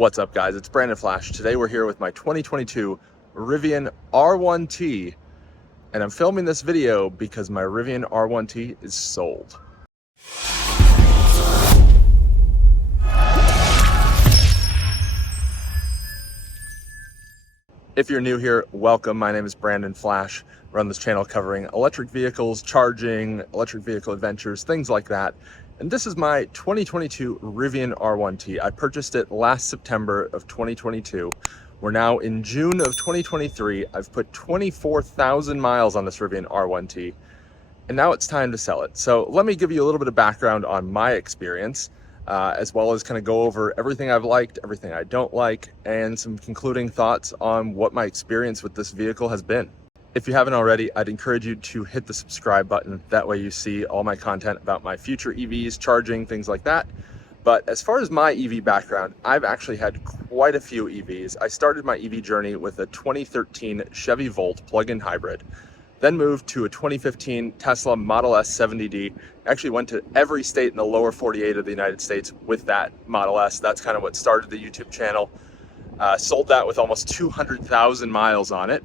What's up, guys? It's Brandon Flash. Today we're here with my 2022 Rivian R1T, and I'm filming this video because my Rivian R1T is sold. If you're new here, welcome. My name is Brandon Flash. I run this channel covering electric vehicles, charging, electric vehicle adventures, things like that. And this is my 2022 Rivian R1T. I purchased it last September of 2022. We're now in June of 2023. I've put 24,000 miles on this Rivian R1T, and now it's time to sell it. So let me give you a little bit of background on my experience, as well as kind of go over everything I've liked, everything I don't like, and some concluding thoughts on what my experience with this vehicle has been. If you haven't already, I'd encourage you to hit the subscribe button. That way you see all my content about my future EVs, charging, things like that. But as far as my EV background, I've actually had quite a few EVs. I started my EV journey with a 2013 Chevy Volt plug-in hybrid, then moved to a 2015 Tesla Model S 70D. Actually went to every state in the lower 48 of the United States with that Model S. That's kind of what started the YouTube channel. Sold that with almost 200,000 miles on it.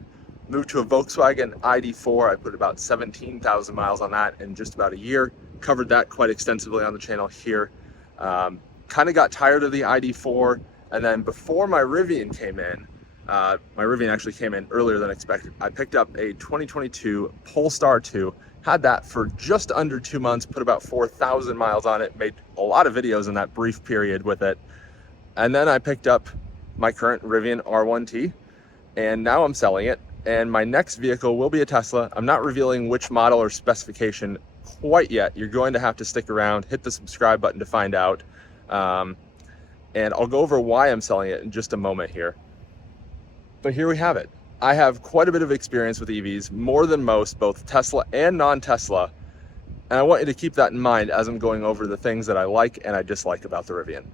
Moved to a Volkswagen ID4. I put about 17,000 miles on that in just about a year. Covered that quite extensively on the channel here. Kind of got tired of the ID4. And then before my Rivian came in, my Rivian actually came in earlier than expected. I picked up a 2022 Polestar 2. Had that for just under 2 months, put about 4,000 miles on it, made a lot of videos in that brief period with it. And then I picked up my current Rivian R1T, and now I'm selling it. And my next vehicle will be a Tesla. I'm not revealing which model or specification quite yet. You're going to have to stick around, hit the subscribe button to find out. And I'll go over why I'm selling it in just a moment here. But here we have it. I have quite a bit of experience with EVs, more than most, both Tesla and non-Tesla. And I want you to keep that in mind as I'm going over the things that I like and I dislike about the Rivian.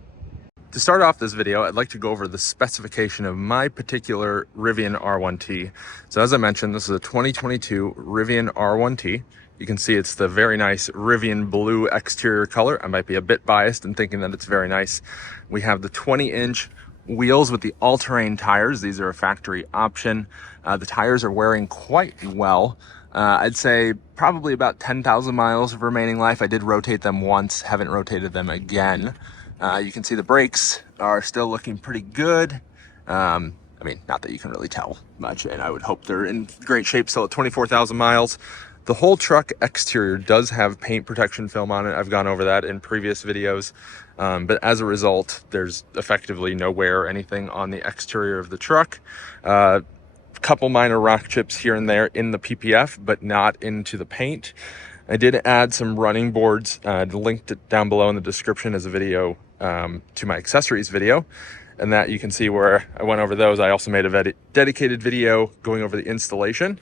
To start off this video, I'd like to go over the specification of my particular Rivian R1T. So as I mentioned, this is a 2022 Rivian R1T. You can see it's the very nice Rivian blue exterior color. I might be a bit biased in thinking that it's very nice. We have the 20-inch wheels with the all-terrain tires. These are a factory option. The tires are wearing quite well. I'd say probably about 10,000 miles of remaining life. I did rotate them once, haven't rotated them again. You can see the brakes are still looking pretty good. I mean, not that you can really tell much, and I would hope they're in great shape still at 24,000 miles. The whole truck exterior does have paint protection film on it. I've gone over that in previous videos, but as a result, there's effectively no wear or anything on the exterior of the truck. Couple minor rock chips here and there in the PPF, but not into the paint. I did add some running boards, linked it down below in the description as a video to my accessories video, and that you can see where I went over those. I also made a dedicated video going over the installation.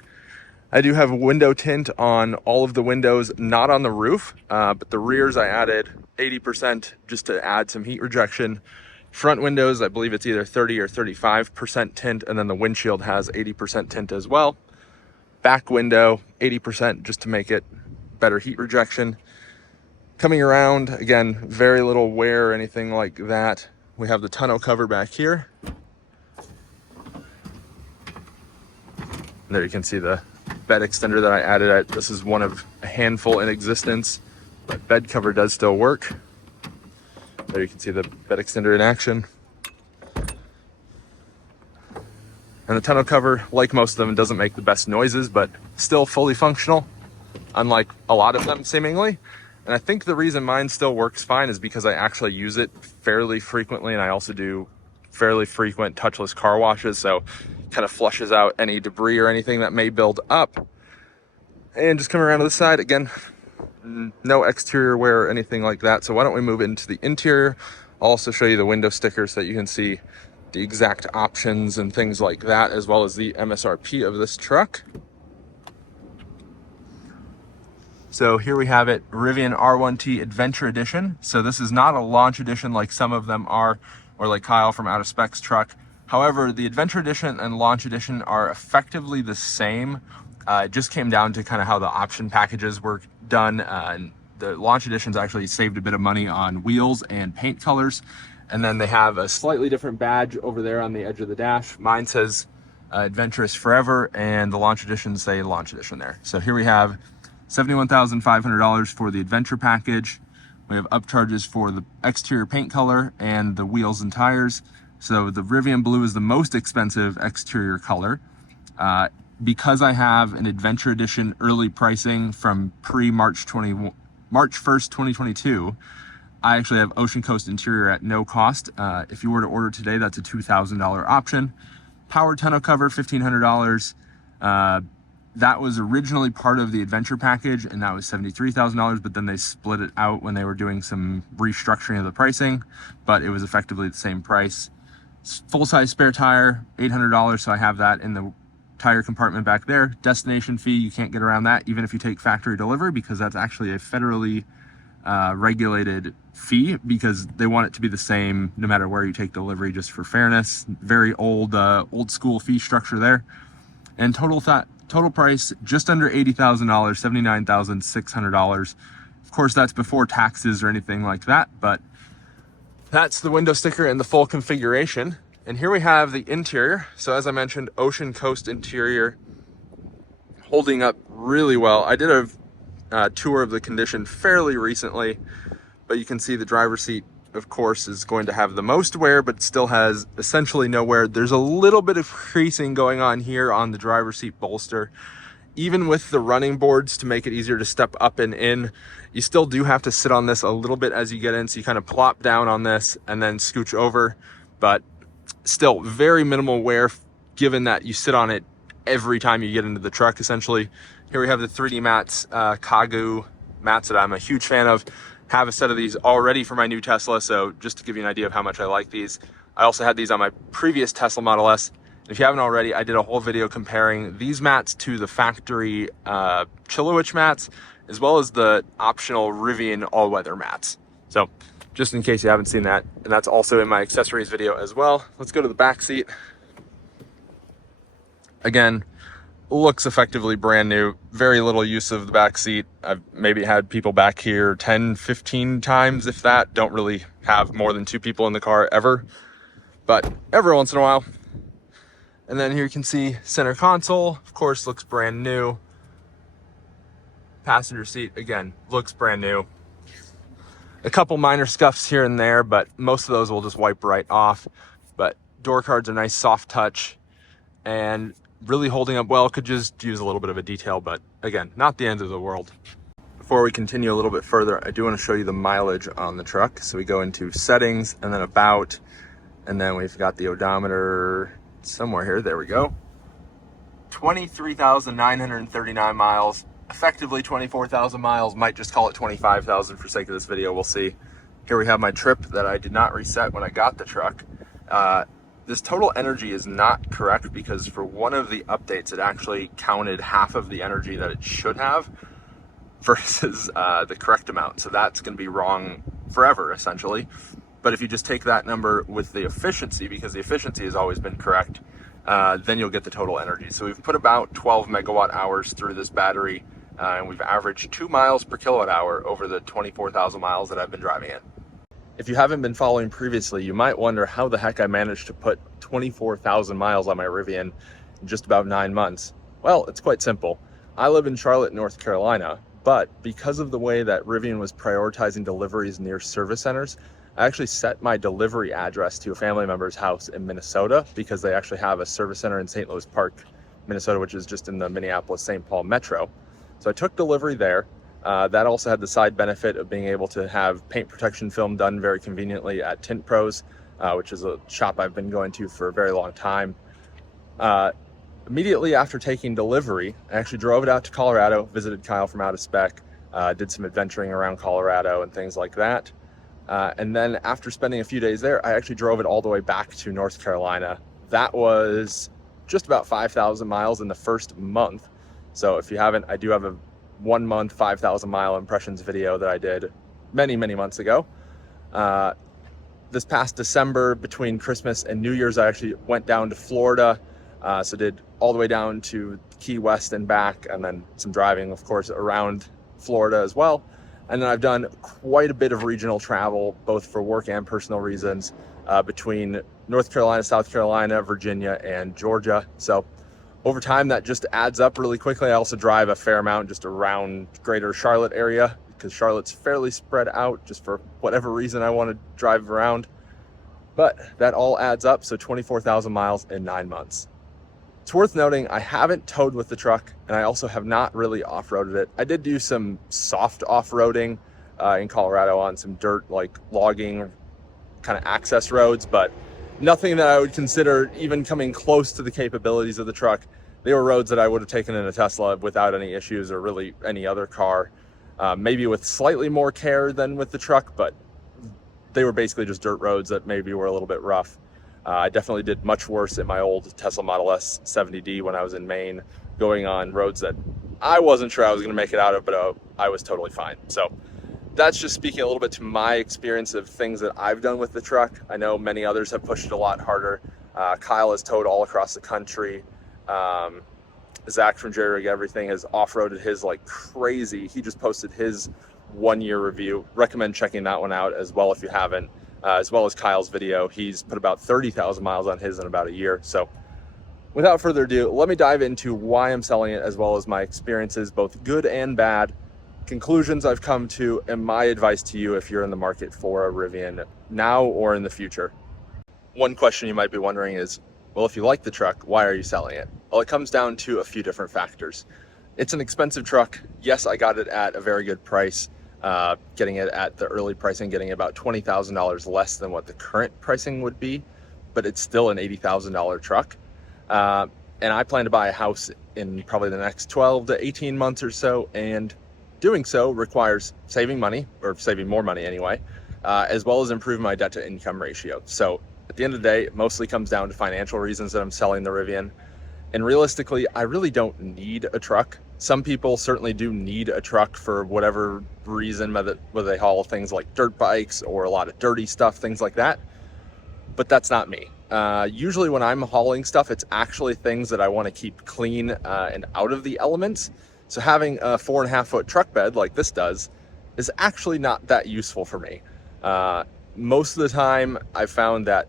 I do have window tint on all of the windows, not on the roof, but the rears I added 80% just to add some heat rejection. Front windows, I believe it's either 30 or 35% tint, and then the windshield has 80% tint as well. Back window, 80% just to make it better heat rejection. Coming around, again, very little wear or anything like that. We have the tonneau cover back here. There you can see the bed extender that I added. This is one of a handful in existence, but bed cover does still work. There you can see the bed extender in action. And the tonneau cover, like most of them, doesn't make the best noises, but still fully functional, unlike a lot of them seemingly. And I think the reason mine still works fine is because I actually use it fairly frequently, and I also do fairly frequent touchless car washes, so kind of flushes out any debris or anything that may build up. And just coming around to the side, again, no exterior wear or anything like that. So why don't we move into the interior? I'll also show you the window stickers so that you can see the exact options and things like that, as well as the MSRP of this truck. So here we have it, Rivian R1T Adventure Edition. So this is not a launch edition like some of them are, or like Kyle from Out of Specs truck. However, the Adventure Edition and Launch Edition are effectively the same. It just came down to kind of how the option packages were done. And the Launch Editions actually saved a bit of money on wheels and paint colors. And then they have a slightly different badge over there on the edge of the dash. Mine says Adventurous Forever, and the Launch Edition say Launch Edition there. So here we have $71,500 for the Adventure package. We have upcharges for the exterior paint color and the wheels and tires. So the Rivian Blue is the most expensive exterior color. Because I have an Adventure Edition early pricing from March 1st, 2022, I actually have Ocean Coast interior at no cost. If you were to order today, that's a $2,000 option. Power tonneau cover, $1,500. That was originally part of the Adventure package, and that was $73,000, but then they split it out when they were doing some restructuring of the pricing, but it was effectively the same price. Full-size spare tire, $800, so I have that in the tire compartment back there. Destination fee, you can't get around that even if you take factory delivery, because that's actually a federally regulated fee, because they want it to be the same no matter where you take delivery, just for fairness. Very old school fee structure there. And total price just under $80,000, $79,600. Of course, that's before taxes or anything like that, but that's the window sticker and the full configuration. And here we have the interior. So as I mentioned, Ocean Coast interior, holding up really well. I did a tour of the condition fairly recently, but you can see the driver's seat, of course, is going to have the most wear, but still has essentially no wear. There's a little bit of creasing going on here on the driver's seat bolster. Even with the running boards to make it easier to step up and in, you still do have to sit on this a little bit as you get in. So you kind of plop down on this and then scooch over, but still very minimal wear given that you sit on it every time you get into the truck, essentially. Here we have the 3D mats, Kagu mats that I'm a huge fan of. Have a set of these already for my new Tesla, so just to give you an idea of how much I like these. I also had these on my previous Tesla Model S. If you haven't already, I did a whole video comparing these mats to the factory Chilowich mats, as well as the optional Rivian all-weather mats. So just in case you haven't seen that, and that's also in my accessories video as well. Let's go to the back seat. Again, looks effectively brand new. Very little use of the back seat. I've maybe had people back here 10, 15 times, if that. Don't really have more than 2 people in the car ever, but every once in a while. And then here you can see center console, of course, looks brand new. Passenger seat, again, looks brand new. A couple minor scuffs here and there, but most of those will just wipe right off. But door cards are nice, soft touch, and really holding up well. Could just use a little bit of a detail, but again, not the end of the world. Before we continue a little bit further, I do want to show you the mileage on the truck. So we go into settings and then about, and then we've got the odometer somewhere here. There we go. 23,939 miles, effectively 24,000 miles. Might just call it 25,000 for sake of this video. We'll see. Here we have my trip that I did not reset when I got the truck. This total energy is not correct because for one of the updates, it actually counted half of the energy that it should have versus the correct amount. So that's going to be wrong forever, essentially. But if you just take that number with the efficiency, because the efficiency has always been correct, then you'll get the total energy. So we've put about 12 megawatt hours through this battery, and we've averaged 2 miles per kilowatt hour over the 24,000 miles that I've been driving it. If you haven't been following previously, you might wonder how the heck I managed to put 24,000 miles on my Rivian in just about 9 months. Well, it's quite simple. I live in Charlotte, North Carolina, but because of the way that Rivian was prioritizing deliveries near service centers, I actually set my delivery address to a family member's house in Minnesota because they actually have a service center in St. Louis Park, Minnesota, which is just in the Minneapolis-St. Paul metro. So I took delivery there. That also had the side benefit of being able to have paint protection film done very conveniently at Tint Pros, which is a shop I've been going to for a very long time. Immediately after taking delivery, I actually drove it out to Colorado, visited Kyle from Out of Spec, did some adventuring around Colorado and things like that. And then after spending a few days there, I actually drove it all the way back to North Carolina. That was just about 5,000 miles in the first month. So if you haven't, I do have a 1 month, 5,000 mile impressions video that I did many, many months ago. This past December, between Christmas and New Year's, I actually went down to Florida. So did all the way down to Key West and back, and then some driving, of course, around Florida as well. And then I've done quite a bit of regional travel, both for work and personal reasons, between North Carolina, South Carolina, Virginia, and Georgia. So over time, that just adds up really quickly. I also drive a fair amount just around greater Charlotte area because Charlotte's fairly spread out just for whatever reason I want to drive around. But that all adds up, so 24,000 miles in 9 months. It's worth noting I haven't towed with the truck, and I also have not really off-roaded it. I did do some soft off-roading in Colorado on some dirt, like logging kind of access roads, but nothing that I would consider even coming close to the capabilities of the truck. They were roads that I would have taken in a Tesla without any issues, or really any other car, maybe with slightly more care than with the truck, but they were basically just dirt roads that maybe were a little bit rough. I definitely did much worse in my old Tesla Model S 70D when I was in Maine, going on roads that I wasn't sure I was going to make it out of, but I was totally fine. So that's just speaking a little bit to my experience of things that I've done with the truck. I know many others have pushed it a lot harder. Kyle has towed all across the country. Zach from Jerry Rig Everything has off-roaded his like crazy. He just posted his 1-year review. Recommend checking that one out as well if you haven't. As well as Kyle's video. He's put about 30,000 miles on his in about a year. So without further ado, let me dive into why I'm selling it, as well as my experiences, both good and bad, conclusions I've come to, and my advice to you if you're in the market for a Rivian now or in the future. One question you might be wondering is, well, if you like the truck, why are you selling it? Well, it comes down to a few different factors. It's an expensive truck. Yes, I got it at a very good price. Getting it at the early pricing, getting about $20,000 less than what the current pricing would be, but it's still an $80,000 truck. And I plan to buy a house in probably the next 12 to 18 months or so, and doing so requires saving money, or saving more money anyway, as well as improving my debt to income ratio. So at the end of the day, it mostly comes down to financial reasons that I'm selling the Rivian. And realistically, I really don't need a truck. Some people certainly do need a truck for whatever reason, whether they haul things like dirt bikes or a lot of dirty stuff, things like that. But that's not me. Usually when I'm hauling stuff, it's actually things that I want to keep clean and out of the elements. So having a 4.5-foot truck bed like this does is actually not that useful for me. Most of the time, I've found that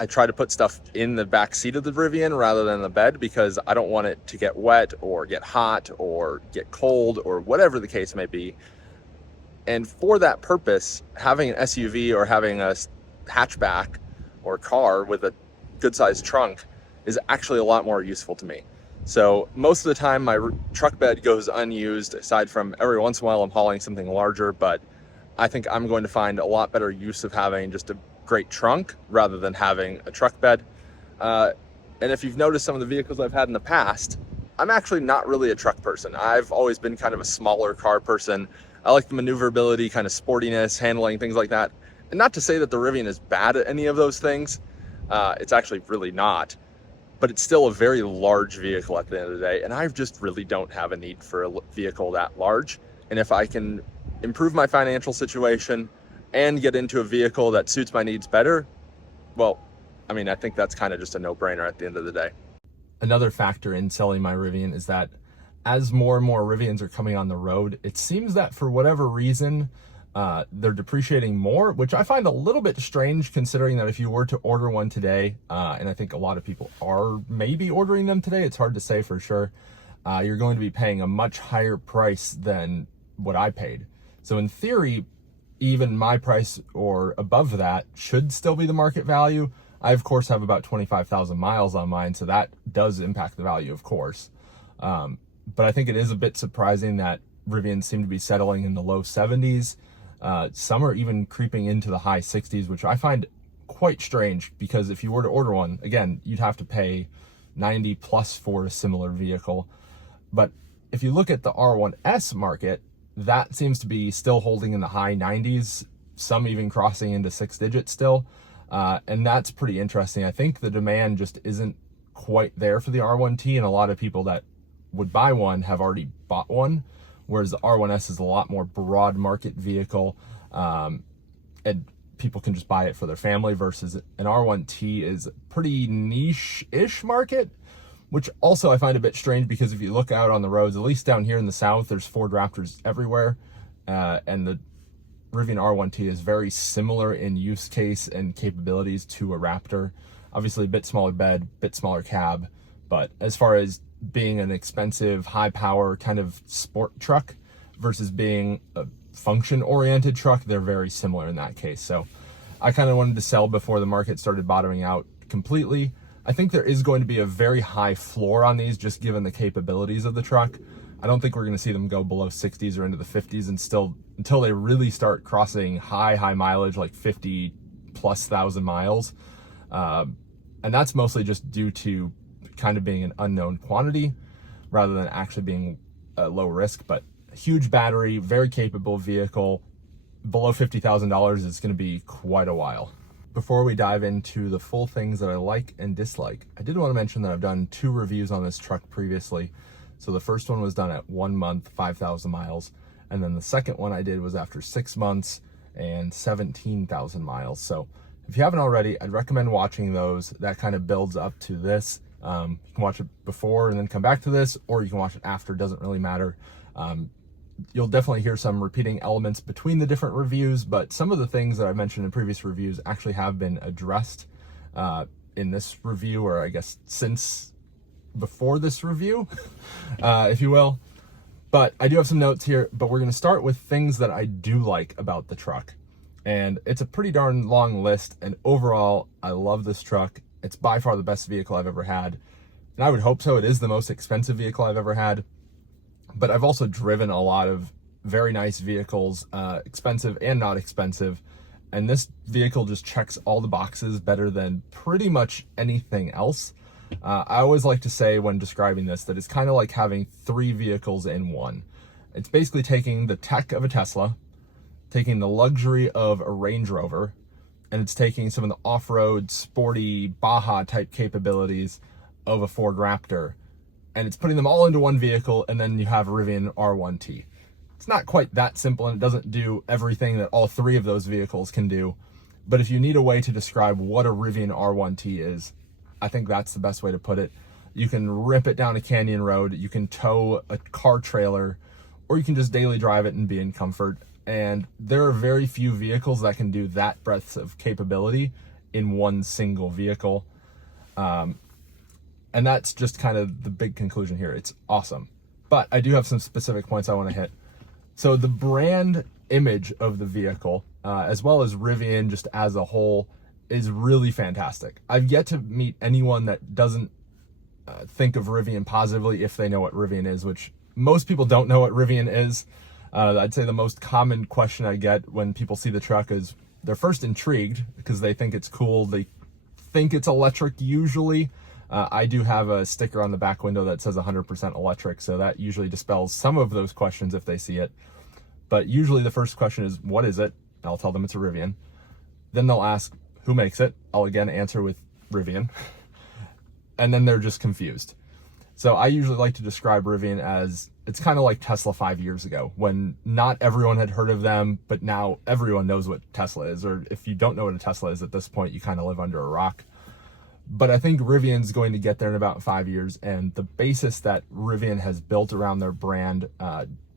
I try to put stuff in the back seat of the Rivian rather than the bed, because I don't want it to get wet or get hot or get cold or whatever the case may be. And for that purpose, having an SUV or having a hatchback or car with a good sized trunk is actually a lot more useful to me. So most of the time my truck bed goes unused, aside from every once in a while I'm hauling something larger, but I think I'm going to find a lot better use of having just a great trunk rather than having a truck bed. And if you've noticed some of the vehicles I've had in the past, I'm actually not really a truck person. I've always been kind of a smaller car person. I like the maneuverability, kind of sportiness, handling, things like that. And not to say that the Rivian is bad at any of those things. It's actually really not. But it's still a very large vehicle at the end of the day. And I just really don't have a need for a vehicle that large. And if I can improve my financial situation and get into a vehicle that suits my needs better, well, I mean, I think that's kind of just a no-brainer at the end of the day. Another factor in selling my Rivian is that as more and more Rivians are coming on the road, it seems that for whatever reason, they're depreciating more, which I find a little bit strange, considering that if you were to order one today, and I think a lot of people are maybe ordering them today, it's hard to say for sure, you're going to be paying a much higher price than what I paid. So in theory, even my price or above that should still be the market value. I, of course, have about 25,000 miles on mine, so that does impact the value, of course. But I think it is a bit surprising that Rivians seem to be settling in the low 70s. Some are even creeping into the high 60s, which I find quite strange, because if you were to order one, again, you'd have to pay 90 plus for a similar vehicle. But if you look at the R1S market, that seems to be still holding in the high 90s, some even crossing into 6 digits still. And that's pretty interesting. I think the demand just isn't quite there for the R1T, and a lot of people that would buy one have already bought one, whereas the R1S is a lot more broad market vehicle, and people can just buy it for their family, versus an R1T is pretty niche-ish market, which also I find a bit strange, because if you look out on the roads, at least down here in the South, there's Ford Raptors everywhere. and the Rivian R1T is very similar in use case and capabilities to a Raptor. Obviously a bit smaller bed, bit smaller cab, but as far as being an expensive, high power kind of sport truck versus being a function oriented truck, they're very similar in that case. So I kind of wanted to sell before the market started bottoming out completely. I think there is going to be a very high floor on these, just given the capabilities of the truck. I don't think we're going to see them go below 60s or into the 50s and still until they really start crossing high mileage, like 50,000+ miles. And that's mostly just due to kind of being an unknown quantity rather than actually being a low risk. But a huge battery, very capable vehicle. Below $50,000 is going to be quite a while. Before we dive into the full things that I like and dislike, I did want to mention that I've done 2 reviews on this truck previously. So the first one was done at 1 month, 5,000 miles. And then the second one I did was after 6 months and 17,000 miles. So if you haven't already, I'd recommend watching those. That kind of builds up to this. You can watch it before and then come back to this, or you can watch it after, doesn't really matter. You'll definitely hear some repeating elements between the different reviews, but some of the things that I mentioned in previous reviews actually have been addressed in this review, or I guess since before this review, if you will. But I do have some notes here, but we're going to start with things that I do like about the truck. And it's a pretty darn long list, and overall, I love this truck. It's by far the best vehicle I've ever had, and I would hope so. It is the most expensive vehicle I've ever had. But I've also driven a lot of very nice vehicles, expensive and not expensive. And this vehicle just checks all the boxes better than pretty much anything else. I always like to say when describing this that it's kind of like having 3 vehicles in one. It's basically taking the tech of a Tesla, taking the luxury of a Range Rover, and it's taking some of the off-road, sporty, Baja type capabilities of a Ford Raptor. And it's putting them all into one vehicle, and then you have a Rivian R1T. It's not quite that simple, and it doesn't do everything that all 3 of those vehicles can do. But if you need a way to describe what a Rivian R1T is, I think that's the best way to put it. You can rip it down a canyon road, you can tow a car trailer, or you can just daily drive it and be in comfort. And there are very few vehicles that can do that breadth of capability in one single vehicle. And that's just kind of the big conclusion here. It's awesome. But I do have some specific points I want to hit. So the brand image of the vehicle, as well as Rivian just as a whole, is really fantastic. I've yet to meet anyone that doesn't think of Rivian positively if they know what Rivian is, which most people don't know what Rivian is. I'd say the most common question I get when people see the truck is they're first intrigued because they think it's cool. They think it's electric usually. I do have a sticker on the back window that says 100% electric, so that usually dispels some of those questions if they see it. But usually the first question is, what is it? I'll tell them it's a Rivian. Then they'll ask, who makes it? I'll again answer with Rivian. And then they're just confused. So I usually like to describe Rivian as, it's kind of like Tesla 5 years ago, when not everyone had heard of them, but now everyone knows what Tesla is. Or if you don't know what a Tesla is at this point, you kind of live under a rock. But I think Rivian's going to get there in about 5 years, and the basis that Rivian has built around their brand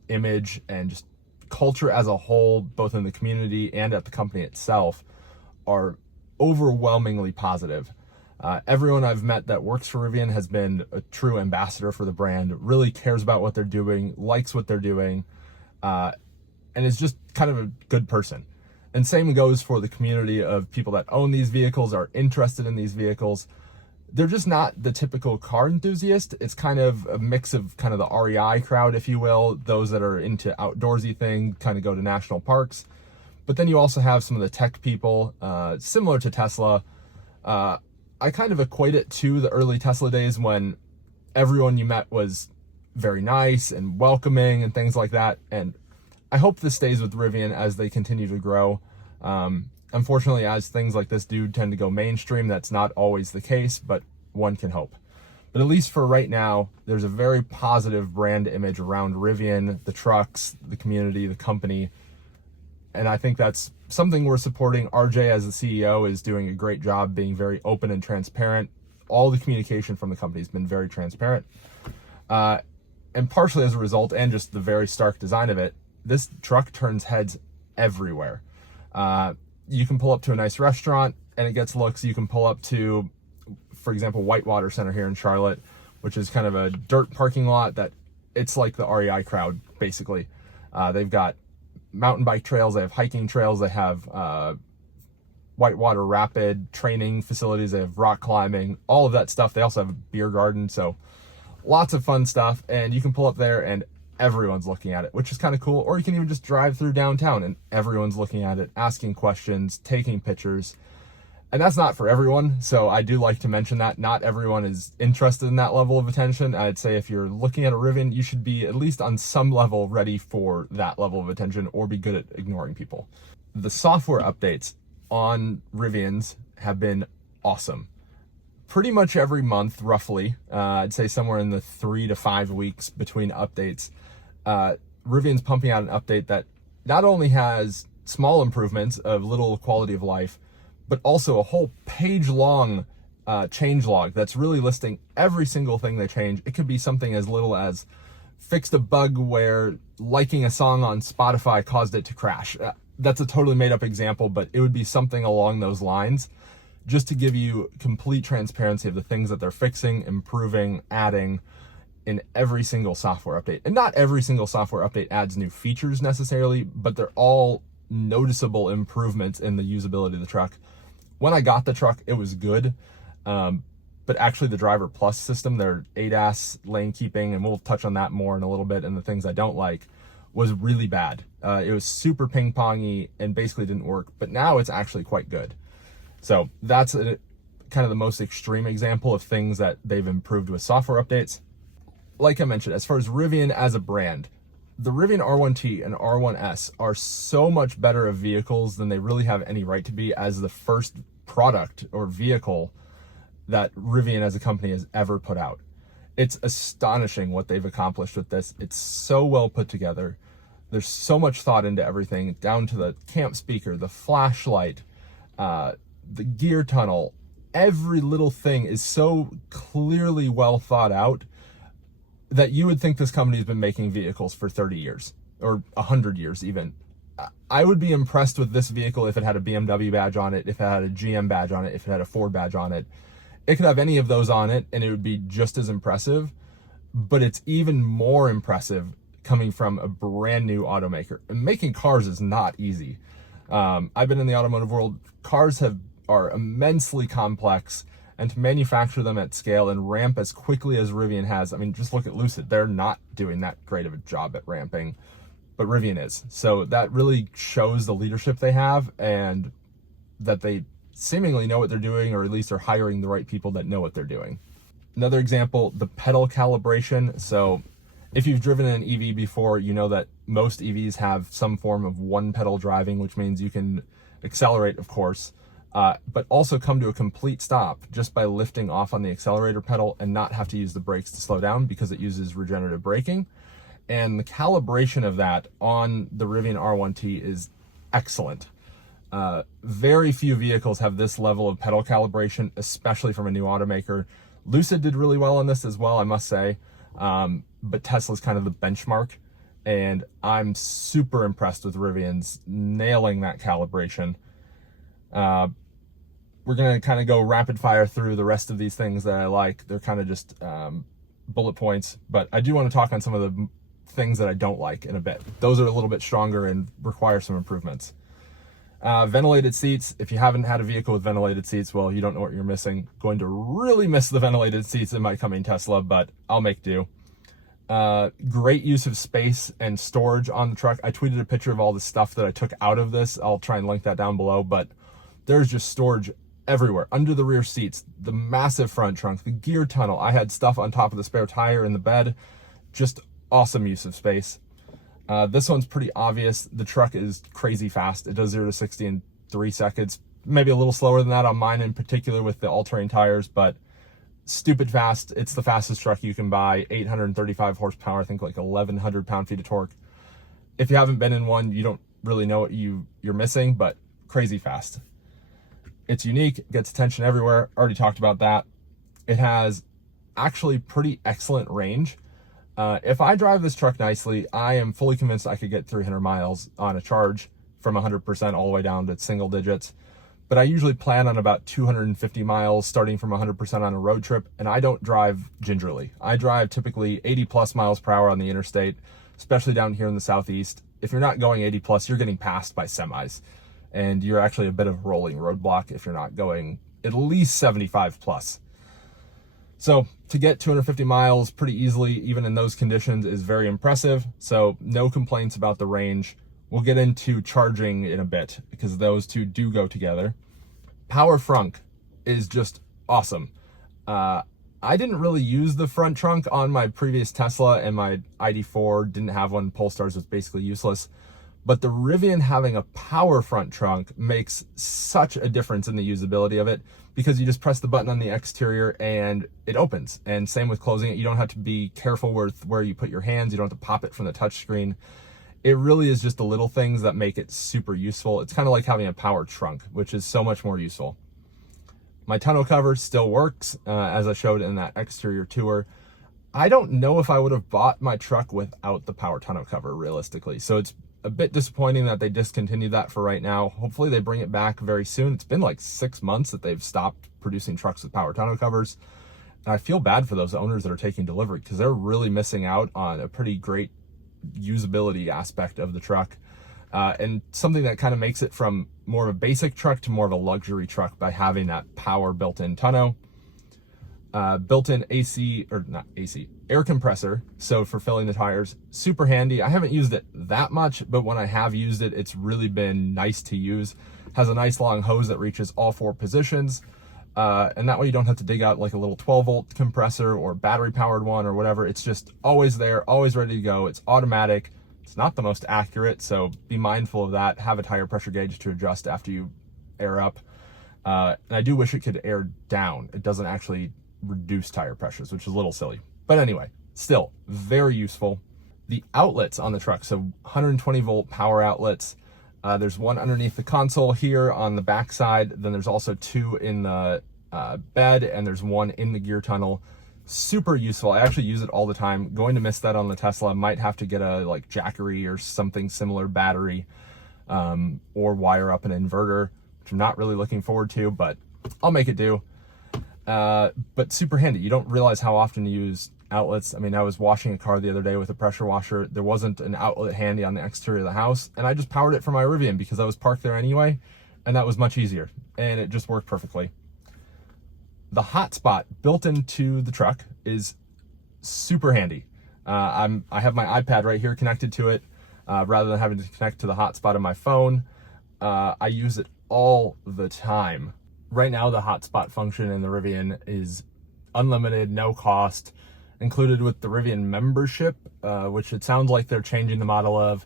image and just culture as a whole, both in the community and at the company itself, are overwhelmingly positive. Everyone I've met that works for Rivian has been a true ambassador for the brand, really cares about what they're doing, likes what they're doing, and is just kind of a good person. And same goes for the community of people that own these vehicles, are interested in these vehicles. They're just not the typical car enthusiast. It's kind of a mix of kind of the REI crowd, if you will, those that are into outdoorsy thing, kind of go to national parks. But then you also have some of the tech people, similar to Tesla. I kind of equate it to the early Tesla days when everyone you met was very nice and welcoming and things like that. And I hope this stays with Rivian as they continue to grow. Unfortunately, as things like this do tend to go mainstream, that's not always the case, but one can hope. But at least for right now, there's a very positive brand image around Rivian, the trucks, the community, the company. And I think that's something we're supporting. RJ, as the CEO, is doing a great job being very open and transparent. All the communication from the company has been very transparent. And partially as a result, and just the very stark design of it, this truck turns heads everywhere. You can pull up to a nice restaurant and it gets looks. You can pull up to, for example, Whitewater Center here in Charlotte, which is kind of a dirt parking lot that it's like the REI crowd, basically. They've got mountain bike trails, they have hiking trails, they have whitewater rapid training facilities, they have rock climbing, all of that stuff. They also have a beer garden, so lots of fun stuff. And you can pull up there and everyone's looking at it, which is kind of cool. Or you can even just drive through downtown and everyone's looking at it, asking questions, taking pictures. And that's not for everyone, so I do like to mention that not everyone is interested in that level of attention. I'd say if you're looking at a Rivian, you should be at least on some level ready for that level of attention, or be good at ignoring people. The software updates on Rivians have been awesome. Pretty much every month, roughly, I'd say somewhere in the 3 to 5 weeks between updates, Rivian's pumping out an update that not only has small improvements of little quality of life, but also a whole page-long change log that's really listing every single thing they change. It could be something as little as fixed a bug where liking a song on Spotify caused it to crash. That's a totally made-up example, but it would be something along those lines, just to give you complete transparency of the things that they're fixing, improving, adding in every single software update. And not every single software update adds new features necessarily, but they're all noticeable improvements in the usability of the truck. When I got the truck, it was good, but actually the Driver Plus system, their ADAS lane keeping, and we'll touch on that more in a little bit, and the things I don't like, was really bad. It was super ping-pongy and basically didn't work, but now it's actually quite good. So that's kind of the most extreme example of things that they've improved with software updates. Like I mentioned, as far as Rivian as a brand, the Rivian R1T and R1S are so much better of vehicles than they really have any right to be as the first product or vehicle that Rivian as a company has ever put out. It's astonishing what they've accomplished with this. It's so well put together. There's so much thought into everything, down to the camp speaker, the flashlight, the gear tunnel. Every little thing is so clearly well thought out that you would think this company has been making vehicles for 30 years or 100 years even. I would be impressed with this vehicle if it had a BMW badge on it, if it had a GM badge on it, if it had a Ford badge on it. It could have any of those on it and it would be just as impressive, but it's even more impressive coming from a brand new automaker. And making cars is not easy. I've been in the automotive world. Cars are immensely complex, and to manufacture them at scale and ramp as quickly as Rivian has, I mean, just look at Lucid. They're not doing that great of a job at ramping, but Rivian is. So that really shows the leadership they have and that they seemingly know what they're doing, or at least are hiring the right people that know what they're doing. Another example, the pedal calibration. So if you've driven an EV before, you know that most EVs have some form of one pedal driving, which means you can accelerate, of course, but also come to a complete stop just by lifting off on the accelerator pedal and not have to use the brakes to slow down because it uses regenerative braking. And the calibration of that on the Rivian R1T is excellent. Very few vehicles have this level of pedal calibration, especially from a new automaker. Lucid did really well on this as well, I must say, but Tesla's kind of the benchmark, and I'm super impressed with Rivian's nailing that calibration. We're going to kind of go rapid fire through the rest of these things that I like. They're kind of just bullet points, but I do want to talk on some of the things that I don't like in a bit. Those are a little bit stronger and require some improvements. Ventilated seats. If you haven't had a vehicle with ventilated seats, well, you don't know what you're missing. Going to really miss the ventilated seats in my coming Tesla, but I'll make do. Great use of space and storage on the truck. I tweeted a picture of all the stuff that I took out of this. I'll try and link that down below, but there's just storage everywhere. Under the rear seats, the massive front trunk, the gear tunnel. I had stuff on top of the spare tire in the bed. Just awesome use of space. This one's pretty obvious. The truck is crazy fast. It does 0 to 60 in 3 seconds. Maybe a little slower than that on mine in particular with the all-terrain tires, but stupid fast. It's the fastest truck you can buy. 835 horsepower, I think like 1,100 pound-feet of torque. If you haven't been in one, you don't really know what you're missing, but crazy fast. It's unique, gets attention everywhere. Already talked about that. It has actually pretty excellent range. If I drive this truck nicely, I am fully convinced I could get 300 miles on a charge from 100% all the way down to single digits. But I usually plan on about 250 miles starting from 100% on a road trip, and I don't drive gingerly. I drive typically 80 plus miles per hour on the interstate, especially down here in the Southeast. If you're not going 80 plus, you're getting passed by semis, and you're actually a bit of a rolling roadblock if you're not going at least 75 plus. So to get 250 miles pretty easily, even in those conditions, is very impressive. So no complaints about the range. We'll get into charging in a bit because those two do go together. Power frunk is just awesome. I didn't really use the front trunk on my previous Tesla, and my ID4 didn't have one. Polestar's was basically useless. But the Rivian having a power front trunk makes such a difference in the usability of it, because you just press the button on the exterior and it opens. And same with closing it. You don't have to be careful with where you put your hands. You don't have to pop it from the touchscreen. It really is just the little things that make it super useful. It's kind of like having a power trunk, which is so much more useful. My tonneau cover still works, as I showed in that exterior tour. I don't know if I would have bought my truck without the power tonneau cover, realistically. So it's a bit disappointing that they discontinued that for right now. Hopefully they bring it back very soon. It's been like 6 months that they've stopped producing trucks with power tonneau covers. And I feel bad for those owners that are taking delivery, because they're really missing out on a pretty great usability aspect of the truck, and something that kind of makes it from more of a basic truck to more of a luxury truck by having that power built-in tonneau, built-in air compressor, so for filling the tires. Super handy. I haven't used it that much, but when I have used it, it's really been nice to use. Has a nice long hose that reaches all 4 positions, and that way you don't have to dig out like a little 12-volt compressor or battery-powered one or whatever. It's just always there, always ready to go. It's automatic. It's not the most accurate, so be mindful of that. Have a tire pressure gauge to adjust after you air up. And I do wish it could air down. It doesn't actually reduce tire pressures, which is a little silly. But anyway, still very useful. The outlets on the truck, so 120-volt power outlets. There's one underneath the console here on the back side. Then there's also 2 in the bed, and there's one in the gear tunnel. Super useful. I actually use it all the time. Going to miss that on the Tesla. Might have to get a like Jackery or something similar battery, or wire up an inverter, which I'm not really looking forward to, but I'll make it do. But super handy. You don't realize how often you use outlets. I mean, I was washing a car the other day with a pressure washer. There wasn't an outlet handy on the exterior of the house, and I just powered it from my Rivian because I was parked there anyway, and that was much easier, and it just worked perfectly. The hotspot built into the truck is super handy. I have my iPad right here connected to it, rather than having to connect to the hotspot on my phone. I use it all the time. Right now, the hotspot function in the Rivian is unlimited, no cost, included with the Rivian membership, which it sounds like they're changing the model of.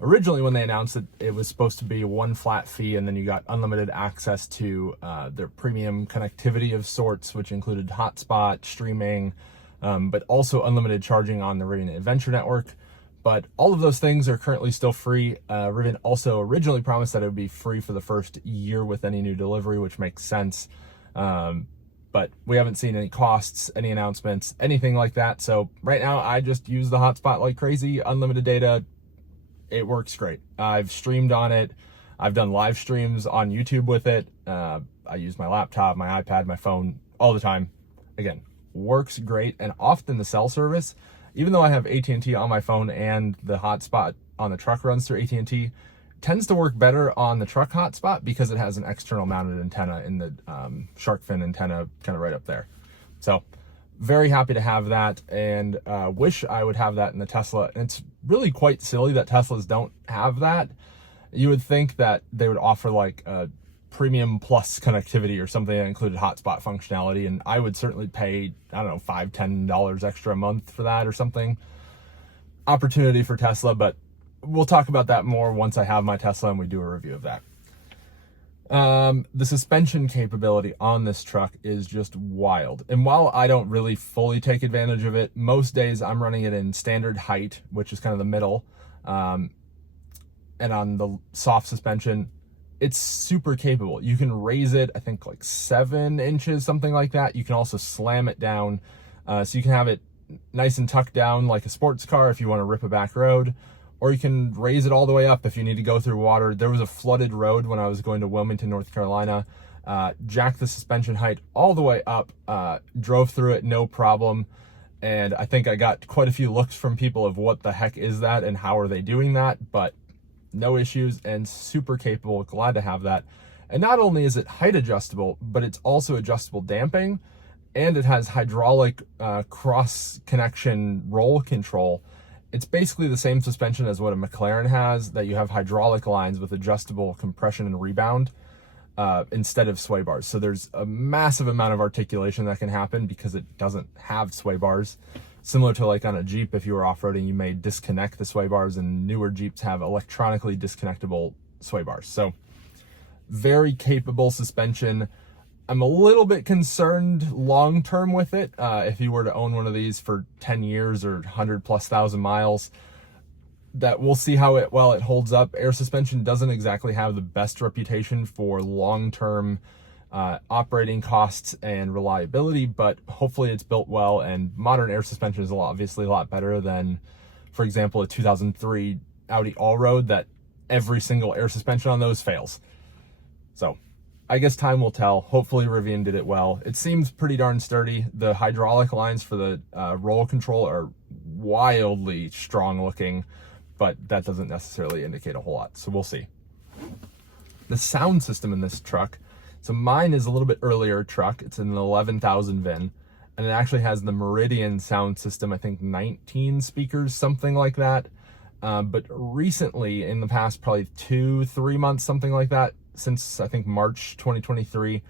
Originally, when they announced it, it was supposed to be one flat fee, and then you got unlimited access to their premium connectivity of sorts, which included hotspot, streaming, but also unlimited charging on the Rivian Adventure Network. But all of those things are currently still free. Rivian also originally promised that it would be free for the first year with any new delivery, which makes sense. But we haven't seen any costs, any announcements, anything like that. So right now, I just use the hotspot like crazy, unlimited data. It works great. I've streamed on it. I've done live streams on YouTube with it. I use my laptop, my iPad, my phone all the time. Again, works great. And often the cell service, even though I have AT&T on my phone and the hotspot on the truck runs through AT&T, tends to work better on the truck hotspot because it has an external mounted antenna in the shark fin antenna kind of right up there. So very happy to have that, and wish I would have that in the Tesla. And it's really quite silly that Teslas don't have that. You would think that they would offer like a premium plus connectivity or something that included hotspot functionality, and I would certainly pay, I don't know, $5-10 extra a month for that or something. Opportunity for Tesla, but we'll talk about that more once I have my Tesla and we do a review of that. The suspension capability on this truck is just wild. And while I don't really fully take advantage of it, most days I'm running it in standard height, which is kind of the middle. And on the soft suspension, it's super capable. You can raise it, I think like 7 inches, something like that. You can also slam it down. So you can have it nice and tucked down like a sports car if you want to rip a back road, or you can raise it all the way up if you need to go through water. There was a flooded road when I was going to Wilmington, North Carolina. Jacked the suspension height all the way up, drove through it no problem. And I think I got quite a few looks from people of what the heck is that and how are they doing that, but no issues and super capable. Glad to have that. And not only is it height adjustable, but it's also adjustable damping, and it has hydraulic cross connection roll control. It's basically the same suspension as what a McLaren has, that you have hydraulic lines with adjustable compression and rebound instead of sway bars. So there's a massive amount of articulation that can happen because it doesn't have sway bars. Similar to like on a Jeep, if you were off-roading, you may disconnect the sway bars, and newer Jeeps have electronically disconnectable sway bars. So very capable suspension. I'm a little bit concerned long-term with it. If you were to own one of these for 10 years or 100,000+ miles, that we'll see how it holds up. Air suspension doesn't exactly have the best reputation for long-term operating costs and reliability, but hopefully it's built well, and modern air suspension is obviously a lot better than, for example, a 2003 Audi Allroad that every single air suspension on those fails. So I guess time will tell. Hopefully Rivian did it well. It seems pretty darn sturdy. The hydraulic lines for the roll control are wildly strong looking, but that doesn't necessarily indicate a whole lot. So we'll see. The sound system in this truck. So mine is a little bit earlier truck. It's an 11,000 VIN, and it actually has the Meridian sound system. I think 19 speakers, something like that. But recently, in the past probably 2-3 months, something like that, since I think March 2023,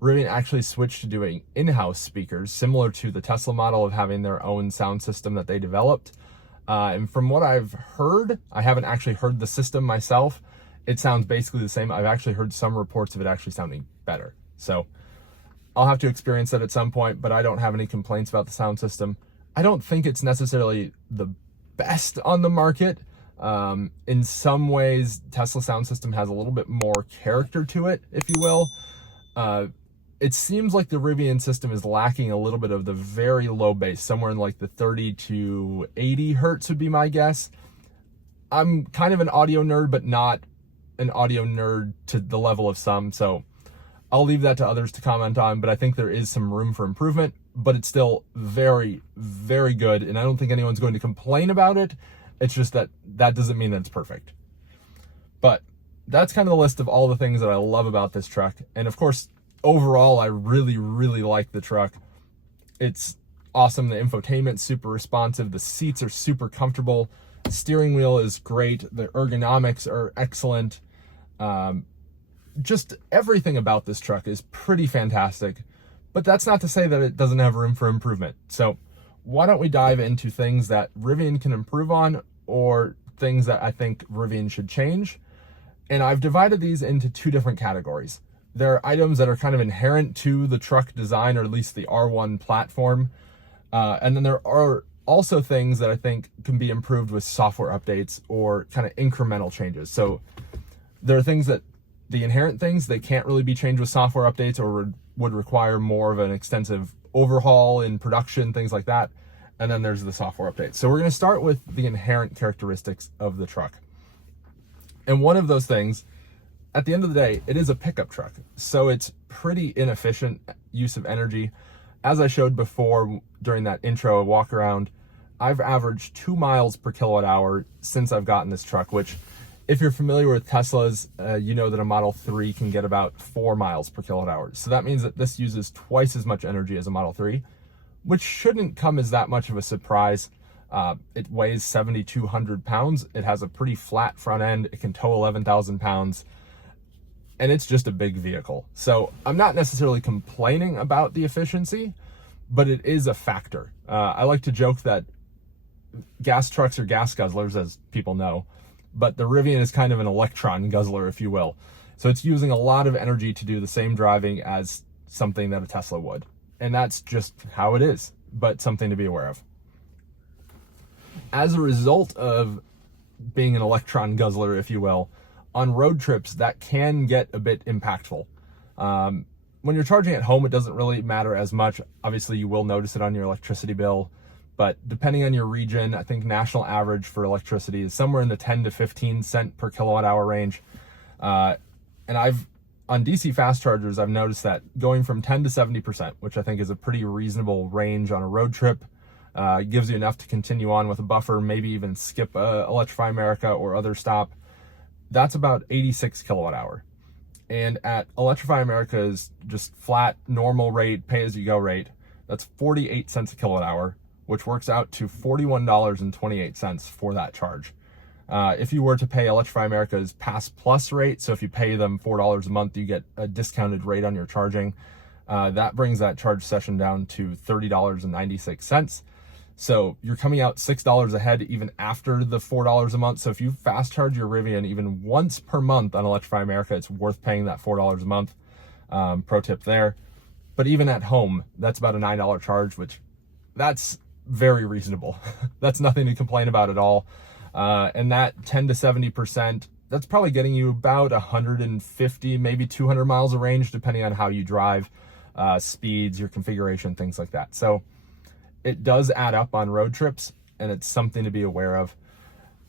Rivian actually switched to doing in-house speakers, similar to the Tesla model of having their own sound system that they developed. And from what I've heard, I haven't actually heard the system myself, it sounds basically the same. I've actually heard some reports of it actually sounding better. So I'll have to experience that at some point, but I don't have any complaints about the sound system. I don't think it's necessarily the best on the market. In some ways, Tesla sound system has a little bit more character to it, if you will. It seems like the Rivian system is lacking a little bit of the very low bass, somewhere in like the 30 to 80 hertz would be my guess. I'm kind of an audio nerd, but not an audio nerd to the level of some, so I'll leave that to others to comment on, but I think there is some room for improvement, but it's still very, very good, and I don't think anyone's going to complain about it. It's just that doesn't mean that it's perfect. But that's kind of the list of all the things that I love about this truck. And of course, overall, I really, really like the truck. It's awesome. The infotainment's super responsive. The seats are super comfortable. The steering wheel is great. The ergonomics are excellent. Just everything about this truck is pretty fantastic. But that's not to say that it doesn't have room for improvement. So why don't we dive into things that Rivian can improve on, or things that I think Rivian should change. And I've divided these into two different categories. There are items that are kind of inherent to the truck design, or at least the R1 platform. And then there are also things that I think can be improved with software updates or kind of incremental changes. So there are things that, the inherent things, they can't really be changed with software updates, or would require more of an extensive overhaul in production, things like that. And then there's the software updates. So we're going to start with the inherent characteristics of the truck. And one of those things, at the end of the day, it is a pickup truck. So it's pretty inefficient use of energy. As I showed before during that intro walk around, I've averaged 2 miles per kilowatt hour since I've gotten this truck, which, if you're familiar with Teslas, you know that a Model 3 can get about 4 miles per kilowatt hour. So that means that this uses twice as much energy as a Model 3, which shouldn't come as that much of a surprise. It weighs 7,200 pounds. It has a pretty flat front end. It can tow 11,000 pounds. And it's just a big vehicle. So I'm not necessarily complaining about the efficiency, but it is a factor. I like to joke that gas trucks are gas guzzlers, as people know, but the Rivian is kind of an electron guzzler, if you will. So it's using a lot of energy to do the same driving as something that a Tesla would. And that's just how it is, but something to be aware of. As a result of being an electron guzzler, if you will, on road trips, that can get a bit impactful. When you're charging at home, it doesn't really matter as much. Obviously, you will notice it on your electricity bill, but depending on your region, I think national average for electricity is somewhere in the 10 to 15 cent per kilowatt hour range. And on DC fast chargers, I've noticed that going from 10 to 70%, which I think is a pretty reasonable range on a road trip, gives you enough to continue on with a buffer, maybe even skip Electrify America or other stop. That's about 86 kilowatt hour. And at Electrify America's just flat, normal rate, pay-as-you-go rate, that's 48 cents a kilowatt hour, which works out to $41.28 for that charge. If you were to pay Electrify America's Pass Plus rate, so if you pay them $4 a month, you get a discounted rate on your charging. That brings that charge session down to $30.96. So you're coming out $6 ahead even after the $4 a month. So if you fast charge your Rivian even once per month on Electrify America, it's worth paying that $4 a month. Pro tip there. But even at home, that's about a $9 charge, which that's very reasonable. That's nothing to complain about at all. And that 10 to 70%, that's probably getting you about 150, maybe 200 miles of range, depending on how you drive, speeds, your configuration, things like that. So it does add up on road trips, and it's something to be aware of.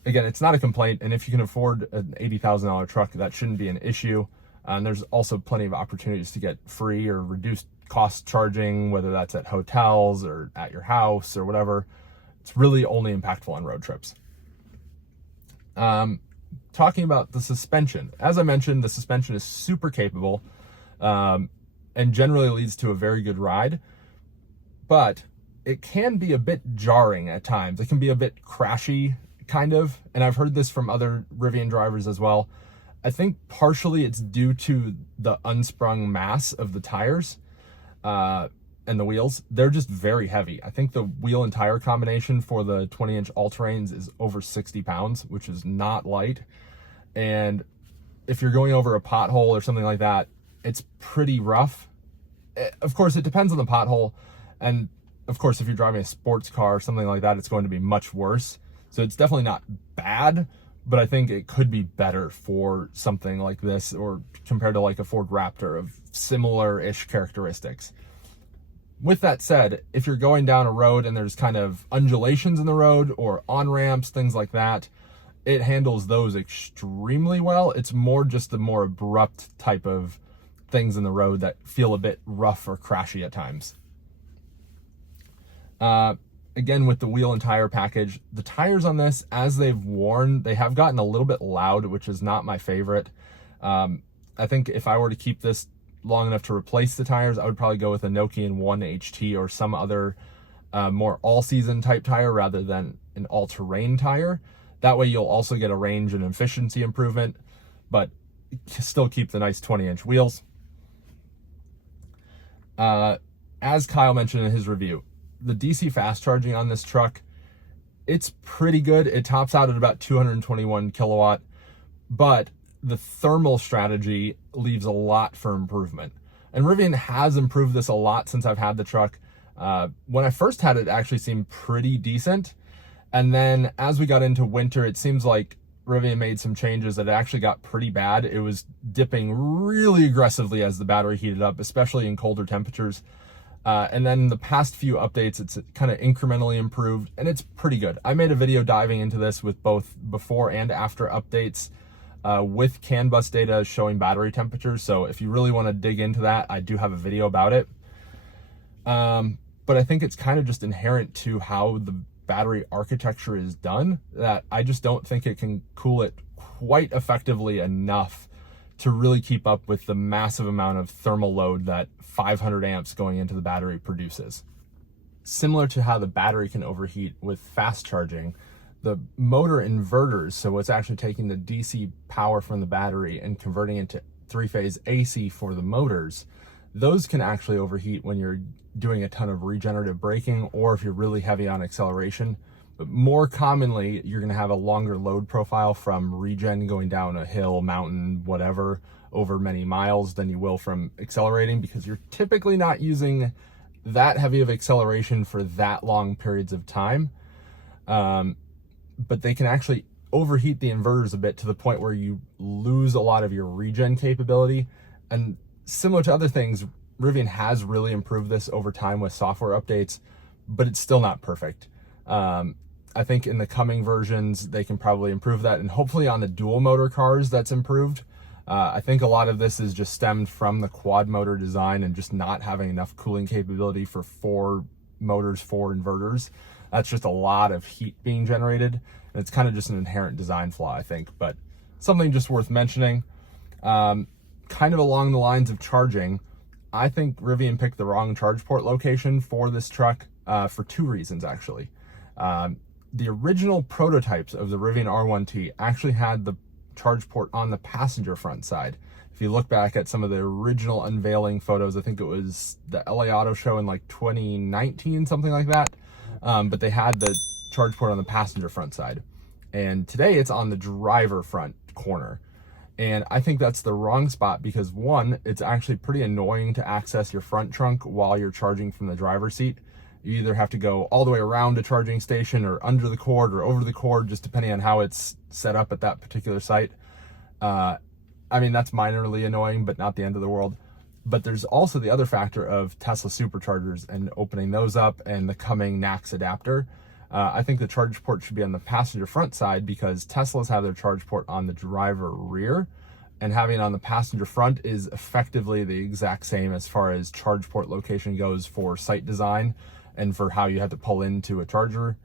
Again, it's not a complaint, and if you can afford an $80,000 truck, that shouldn't be an issue. And there's also plenty of opportunities to get free or reduced cost charging, whether that's at hotels or at your house or whatever. It's really only impactful on road trips. Talking about the suspension, as I mentioned, the suspension is super capable, and generally leads to a very good ride, but it can be a bit jarring at times. It can be a bit crashy, kind of, and I've heard this from other Rivian drivers as well. I think partially it's due to the unsprung mass of the tires and the wheels. They're just very heavy. I think the wheel and tire combination for the 20-inch all-terrains is over 60 pounds, which is not light. And if you're going over a pothole or something like that, it's pretty rough. Of course, it depends on the pothole. And of course, if you're driving a sports car or something like that, it's going to be much worse. So it's definitely not bad, but I think it could be better for something like this, or compared to like a Ford Raptor of similar-ish characteristics. With that said, if you're going down a road and there's kind of undulations in the road or on-ramps, things like that, it handles those extremely well. It's more just the more abrupt type of things in the road that feel a bit rough or crashy at times. Again, with the wheel and tire package, the tires on this, as they've worn, they have gotten a little bit loud, which is not my favorite. I think if I were to keep this long enough to replace the tires, I would probably go with a Nokian 1HT or some other more all-season type tire rather than an all-terrain tire. That way you'll also get a range and efficiency improvement, but still keep the nice 20-inch wheels. As Kyle mentioned in his review, the DC fast charging on this truck, it's pretty good. It tops out at about 221 kilowatt, but the thermal strategy leaves a lot for improvement. And Rivian has improved this a lot since I've had the truck. When I first had it, it actually seemed pretty decent. And then as we got into winter, it seems like Rivian made some changes that it actually got pretty bad. It was dipping really aggressively as the battery heated up, especially in colder temperatures. And then the past few updates, it's kind of incrementally improved, and it's pretty good. I made a video diving into this with both before and after updates with CAN bus data showing battery temperatures. So if you really want to dig into that, I do have a video about it. But I think it's kind of just inherent to how the battery architecture is done that I just don't think it can cool it quite effectively enough to really keep up with the massive amount of thermal load that 500 amps going into the battery produces. Similar to how the battery can overheat with fast charging, the motor inverters, so what's actually taking the DC power from the battery and converting it to three-phase AC for the motors, those can actually overheat when you're doing a ton of regenerative braking or if you're really heavy on acceleration. But more commonly, you're going to have a longer load profile from regen going down a hill, mountain, whatever, over many miles than you will from accelerating, because you're typically not using that heavy of acceleration for that long periods of time. But they can actually overheat the inverters a bit to the point where you lose a lot of your regen capability. And similar to other things, Rivian has really improved this over time with software updates, but it's still not perfect. I think in the coming versions, they can probably improve that, and hopefully on the dual motor cars, that's improved. I think a lot of this is just stemmed from the quad motor design and just not having enough cooling capability for 4 motors, 4 inverters. That's just a lot of heat being generated, and it's kind of just an inherent design flaw, I think, but something just worth mentioning. Kind of along the lines of charging, I think Rivian picked the wrong charge port location for this truck for 2 reasons, actually. The original prototypes of the Rivian R1T actually had the charge port on the passenger front side. If you look back at some of the original unveiling photos, I think it was the LA Auto Show in like 2019, something like that. But they had the charge port on the passenger front side. And today it's on the driver front corner. And I think that's the wrong spot because, one, it's actually pretty annoying to access your front trunk while you're charging from the driver's seat. You either have to go all the way around a charging station or under the cord or over the cord, just depending on how it's set up at that particular site. I mean, that's minorly annoying, but not the end of the world. But there's also the other factor of Tesla superchargers and opening those up and the coming NACS adapter. I think the charge port should be on the passenger front side because Teslas have their charge port on the driver rear, and having it on the passenger front is effectively the exact same as far as charge port location goes for site design and for how you have to pull into a charger.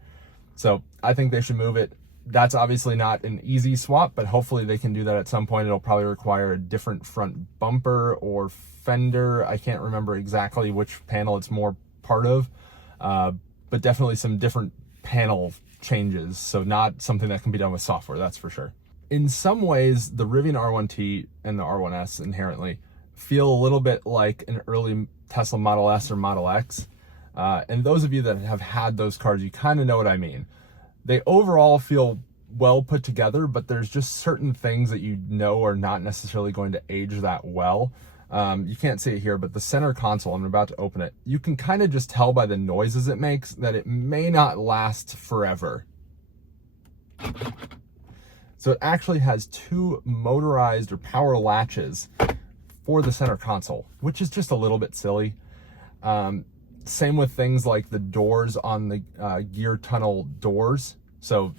So I think they should move it. That's obviously not an easy swap, but hopefully they can do that at some point. It'll probably require a different front bumper or fender. I can't remember exactly which panel it's more part of, but definitely some different panel changes. So not something that can be done with software, that's for sure. In some ways, the Rivian R1T and the R1S inherently feel a little bit like an early Tesla Model S or Model X. And those of you that have had those cars, you kind of know what I mean. They overall feel well put together, but there's just certain things that you know are not necessarily going to age that well. You can't see it here, but the center console, I'm about to open it, you can kind of just tell by the noises it makes that it may not last forever. So it actually has 2 motorized or power latches for the center console, which is just a little bit silly. Same with things like the doors on the gear tunnel doors. So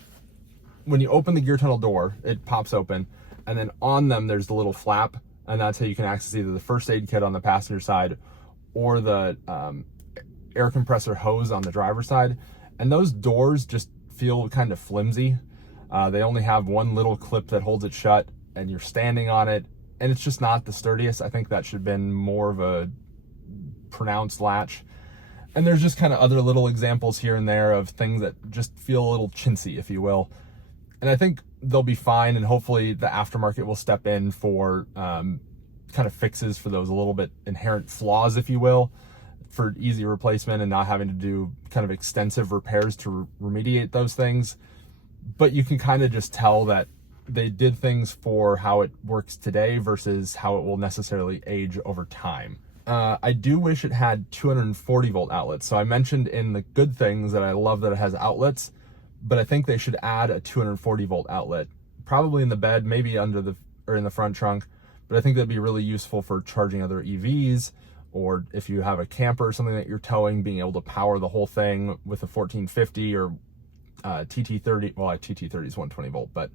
when you open the gear tunnel door, it pops open, and then on them there's the little flap, and that's how you can access either the first aid kit on the passenger side or the air compressor hose on the driver's side. And those doors just feel kind of flimsy. They only have one little clip that holds it shut, and you're standing on it, and it's just not the sturdiest. I think that should have been more of a pronounced latch. And there's just kind of other little examples here and there of things that just feel a little chintzy, if you will. And I think they'll be fine, and hopefully the aftermarket will step in for kind of fixes for those a little bit inherent flaws, if you will, for easy replacement and not having to do kind of extensive repairs to remediate those things. But you can kind of just tell that they did things for how it works today versus how it will necessarily age over time. I do wish it had 240 volt outlets. So I mentioned in the good things that I love that it has outlets, but I think they should add a 240 volt outlet, probably in the bed, maybe under the, or in the front trunk. But I think that'd be really useful for charging other EVs, or if you have a camper or something that you're towing, being able to power the whole thing with a 1450 or TT30. Well, TT30 is 120 volt, but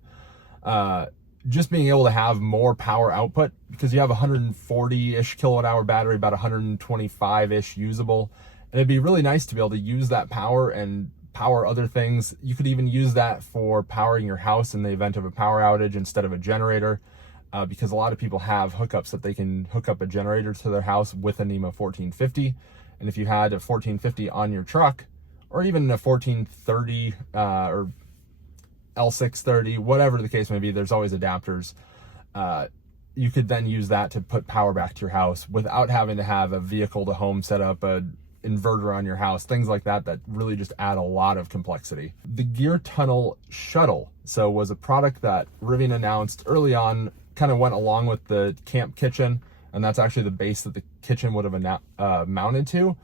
just being able to have more power output, because you have 140-ish kilowatt hour battery, about 125-ish usable. And it'd be really nice to be able to use that power and power other things. You could even use that for powering your house in the event of a power outage instead of a generator, because a lot of people have hookups that they can hook up a generator to their house with a NEMA 1450. And if you had a 1450 on your truck, or even a 1430 or L630, whatever the case may be, there's always adapters. You could then use that to put power back to your house without having to have a vehicle to home set up, a inverter on your house, things like that, that really just add a lot of complexity. The gear tunnel shuttle, so was a product that Rivian announced early on, kind of went along with the camp kitchen, and that's actually the base that the kitchen would have mounted to.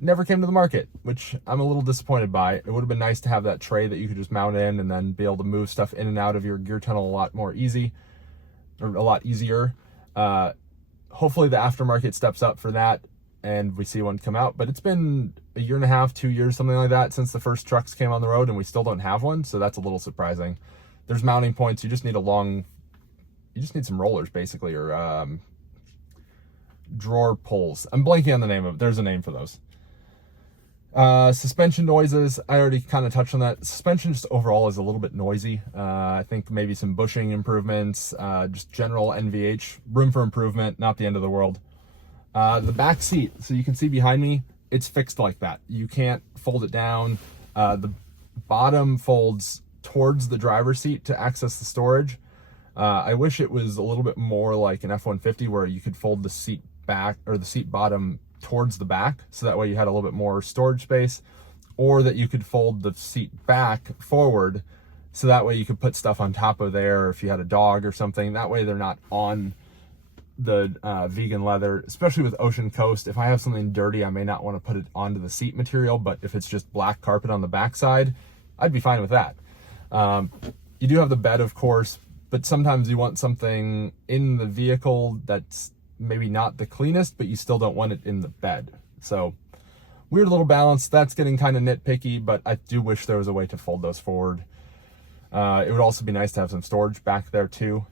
Never came to the market, which I'm a little disappointed by. It would have been nice to have that tray that you could just mount in and then be able to move stuff in and out of your gear tunnel a lot more easy, or a lot easier. Hopefully the aftermarket steps up for that. and we see one come out, but it's been a year and a half, 2 years, something like that, since the first trucks came on the road, and we still don't have one, so that's a little surprising. There's mounting points. You just need some rollers, basically, or drawer pulls. I'm blanking on the name of it. There's a name for those. Suspension noises, I already kind of touched on that. Suspension just overall is a little bit noisy. I think maybe some bushing improvements, just general NVH, room for improvement, not the end of the world. The back seat, so you can see behind me, it's fixed like that. You can't fold it down. The bottom folds towards the driver's seat to access the storage. I wish it was a little bit more like an F-150 where you could fold the seat back, or the seat bottom towards the back, so that way you had a little bit more storage space, or that you could fold the seat back forward, so that way you could put stuff on top of there if you had a dog or something. That way they're not on the vegan leather, especially with Ocean Coast. If I have something dirty, I may not want to put it onto the seat material, but if it's just black carpet on the backside, I'd be fine with that. You do have the bed, of course, but sometimes you want something in the vehicle that's maybe not the cleanest, but you still don't want it in the bed. So weird little balance. That's getting kind of nitpicky, but I do wish there was a way to fold those forward. It would also be nice to have some storage back there too.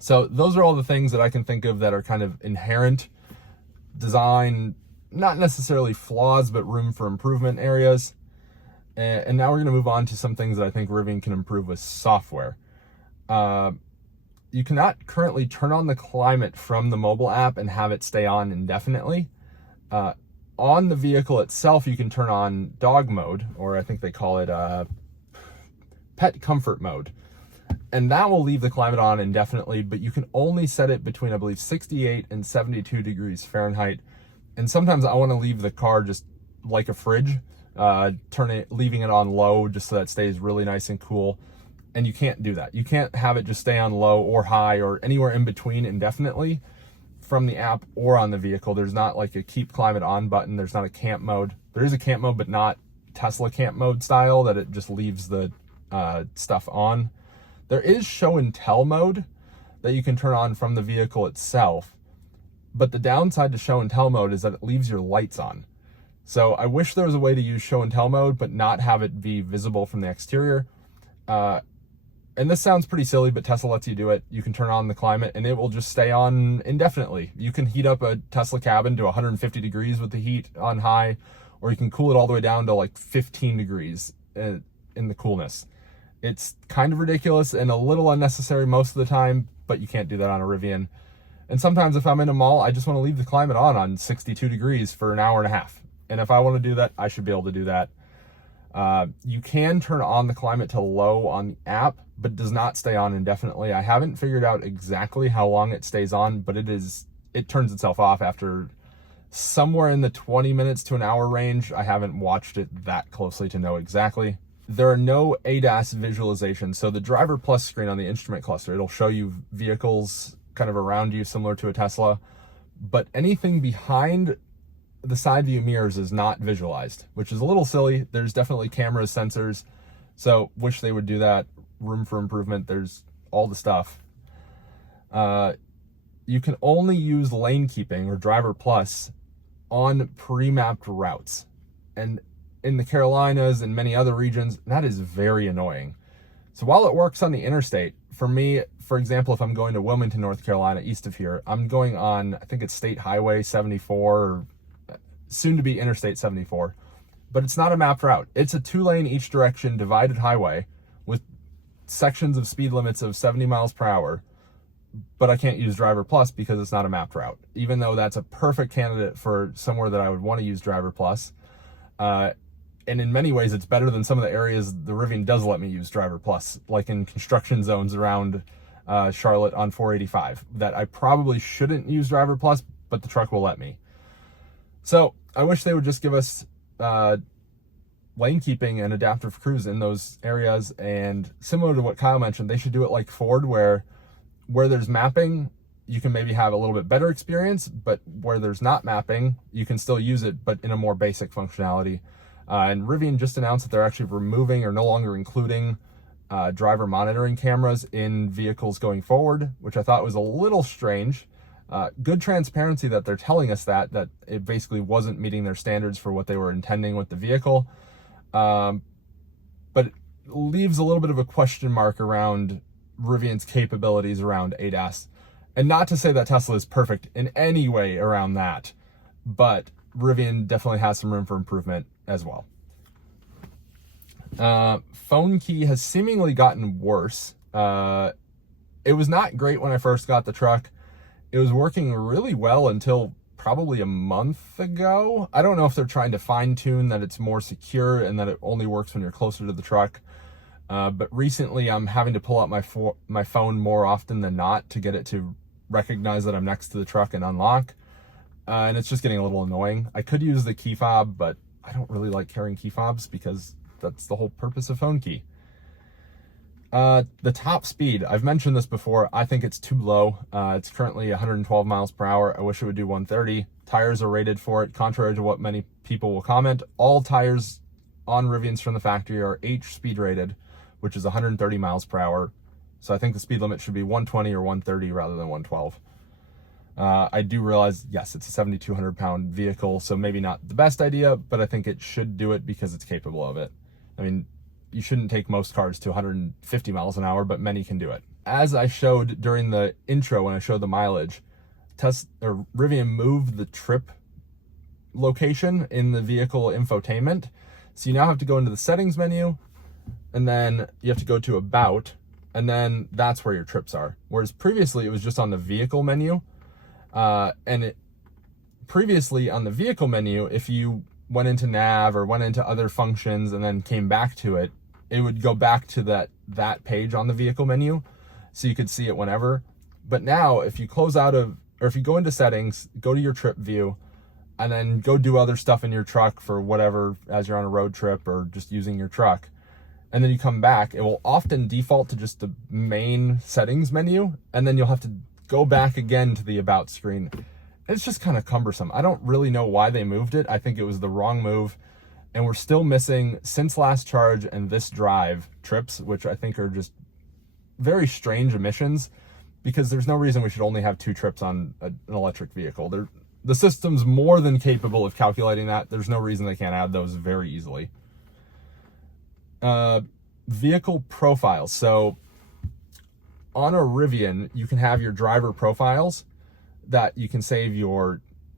So those are all the things that I can think of that are kind of inherent design, not necessarily flaws, but room for improvement areas. And now we're going to move on to some things that I think Rivian can improve with software. You cannot currently turn on the climate from the mobile app and have it stay on indefinitely. On the vehicle itself, you can turn on dog mode, or I think they call it pet comfort mode. And that will leave the climate on indefinitely, but you can only set it between, I believe, 68 and 72 degrees Fahrenheit. And sometimes I want to leave the car just like a fridge, leaving it on low just so that it stays really nice and cool. And you can't do that. You can't have it just stay on low or high or anywhere in between indefinitely from the app or on the vehicle. There's not like a keep climate on button. There's not a camp mode. There is a camp mode, but not Tesla camp mode style that it just leaves the stuff on. There is show and tell mode that you can turn on from the vehicle itself. But the downside to show and tell mode is that it leaves your lights on. So I wish there was a way to use show and tell mode, but not have it be visible from the exterior. And this sounds pretty silly, but Tesla lets you do it. You can turn on the climate and it will just stay on indefinitely. You can heat up a Tesla cabin to 150 degrees with the heat on high, or you can cool it all the way down to like 15 degrees in the coolness. It's kind of ridiculous and a little unnecessary most of the time, but you can't do that on a Rivian. And sometimes if I'm in a mall, I just want to leave the climate on 62 degrees for an hour and a half. And if I want to do that, I should be able to do that. You can turn on the climate to low on the app, but does not stay on indefinitely. I haven't figured out exactly how long it stays on, but it turns itself off after somewhere in the 20 minutes to an hour range. I haven't watched it that closely to know exactly. There are no ADAS visualizations. So the Driver Plus screen on the instrument cluster, it'll show you vehicles kind of around you, similar to a Tesla, but anything behind the side view mirrors is not visualized, which is a little silly. There's definitely cameras, sensors, so wish they would do that. Room for improvement. There's all the stuff. You can only use lane keeping or Driver Plus on pre-mapped routes. And in the Carolinas and many other regions, that is very annoying. So while it works on the interstate, for me, for example, if I'm going to Wilmington, North Carolina, east of here, I'm going on, I think it's State Highway 74, or soon to be Interstate 74, but it's not a mapped route. It's a 2-lane each direction divided highway with sections of speed limits of 70 miles per hour, but I can't use Driver Plus because it's not a mapped route, even though that's a perfect candidate for somewhere that I would want to use Driver Plus. And in many ways, it's better than some of the areas the Rivian does let me use Driver Plus, like in construction zones around Charlotte on 485, that I probably shouldn't use Driver Plus, but the truck will let me. So I wish they would just give us lane keeping and adaptive cruise in those areas. And similar to what Kyle mentioned, they should do it like Ford, where there's mapping, you can maybe have a little bit better experience, but where there's not mapping, you can still use it, but in a more basic functionality. And Rivian just announced that they're actually removing or no longer including driver monitoring cameras in vehicles going forward, which I thought was a little strange. Good transparency that they're telling us that it basically wasn't meeting their standards for what they were intending with the vehicle. But it leaves a little bit of a question mark around Rivian's capabilities around ADAS. And not to say that Tesla is perfect in any way around that, but Rivian definitely has some room for improvement as well. Phone key has seemingly gotten worse. It was not great when I first got the truck. It was working really well until probably a month ago. I don't know if they're trying to fine tune that it's more secure and that it only works when you're closer to the truck. But recently I'm having to pull out my phone more often than not to get it to recognize that I'm next to the truck and unlock. And it's just getting a little annoying. I could use the key fob, but I don't really like carrying key fobs because that's the whole purpose of phone key. The top speed, I've mentioned this before, I think it's too low. It's currently 112 miles per hour. I wish it would do 130. Tires are rated for it. Contrary to what many people will comment, all tires on Rivians from the factory are H speed rated, which is 130 miles per hour. So I think the speed limit should be 120 or 130 rather than 112. I do realize, yes, it's a 7,200 pound vehicle, so maybe not the best idea, but I think it should do it because it's capable of it. I mean, you shouldn't take most cars to 150 miles an hour, but many can do it. As I showed during the intro when I showed the mileage, Rivian moved the trip location in the vehicle infotainment. So you now have to go into the settings menu, and then you have to go to about, and then that's where your trips are. Whereas previously it was just on the vehicle menu. Previously on the vehicle menu, if you went into nav or went into other functions and then came back to it, it would go back to that page on the vehicle menu, so you could see it whenever. But now if you close out of, or if you go into settings, go to your trip view, and then go do other stuff in your truck for whatever, as you're on a road trip or just using your truck, and then you come back, it will often default to just the main settings menu, and then you'll have to go back again to the about screen. It's just kind of cumbersome. I don't really know why they moved it. I think it was the wrong move. And we're still missing, since last charge and this drive, trips, which I think are just very strange omissions, because there's no reason we should only have 2 trips on an electric vehicle. The system's more than capable of calculating that. There's no reason they can't add those very easily. Vehicle profiles. So on a Rivian, you can have your driver profiles that you can save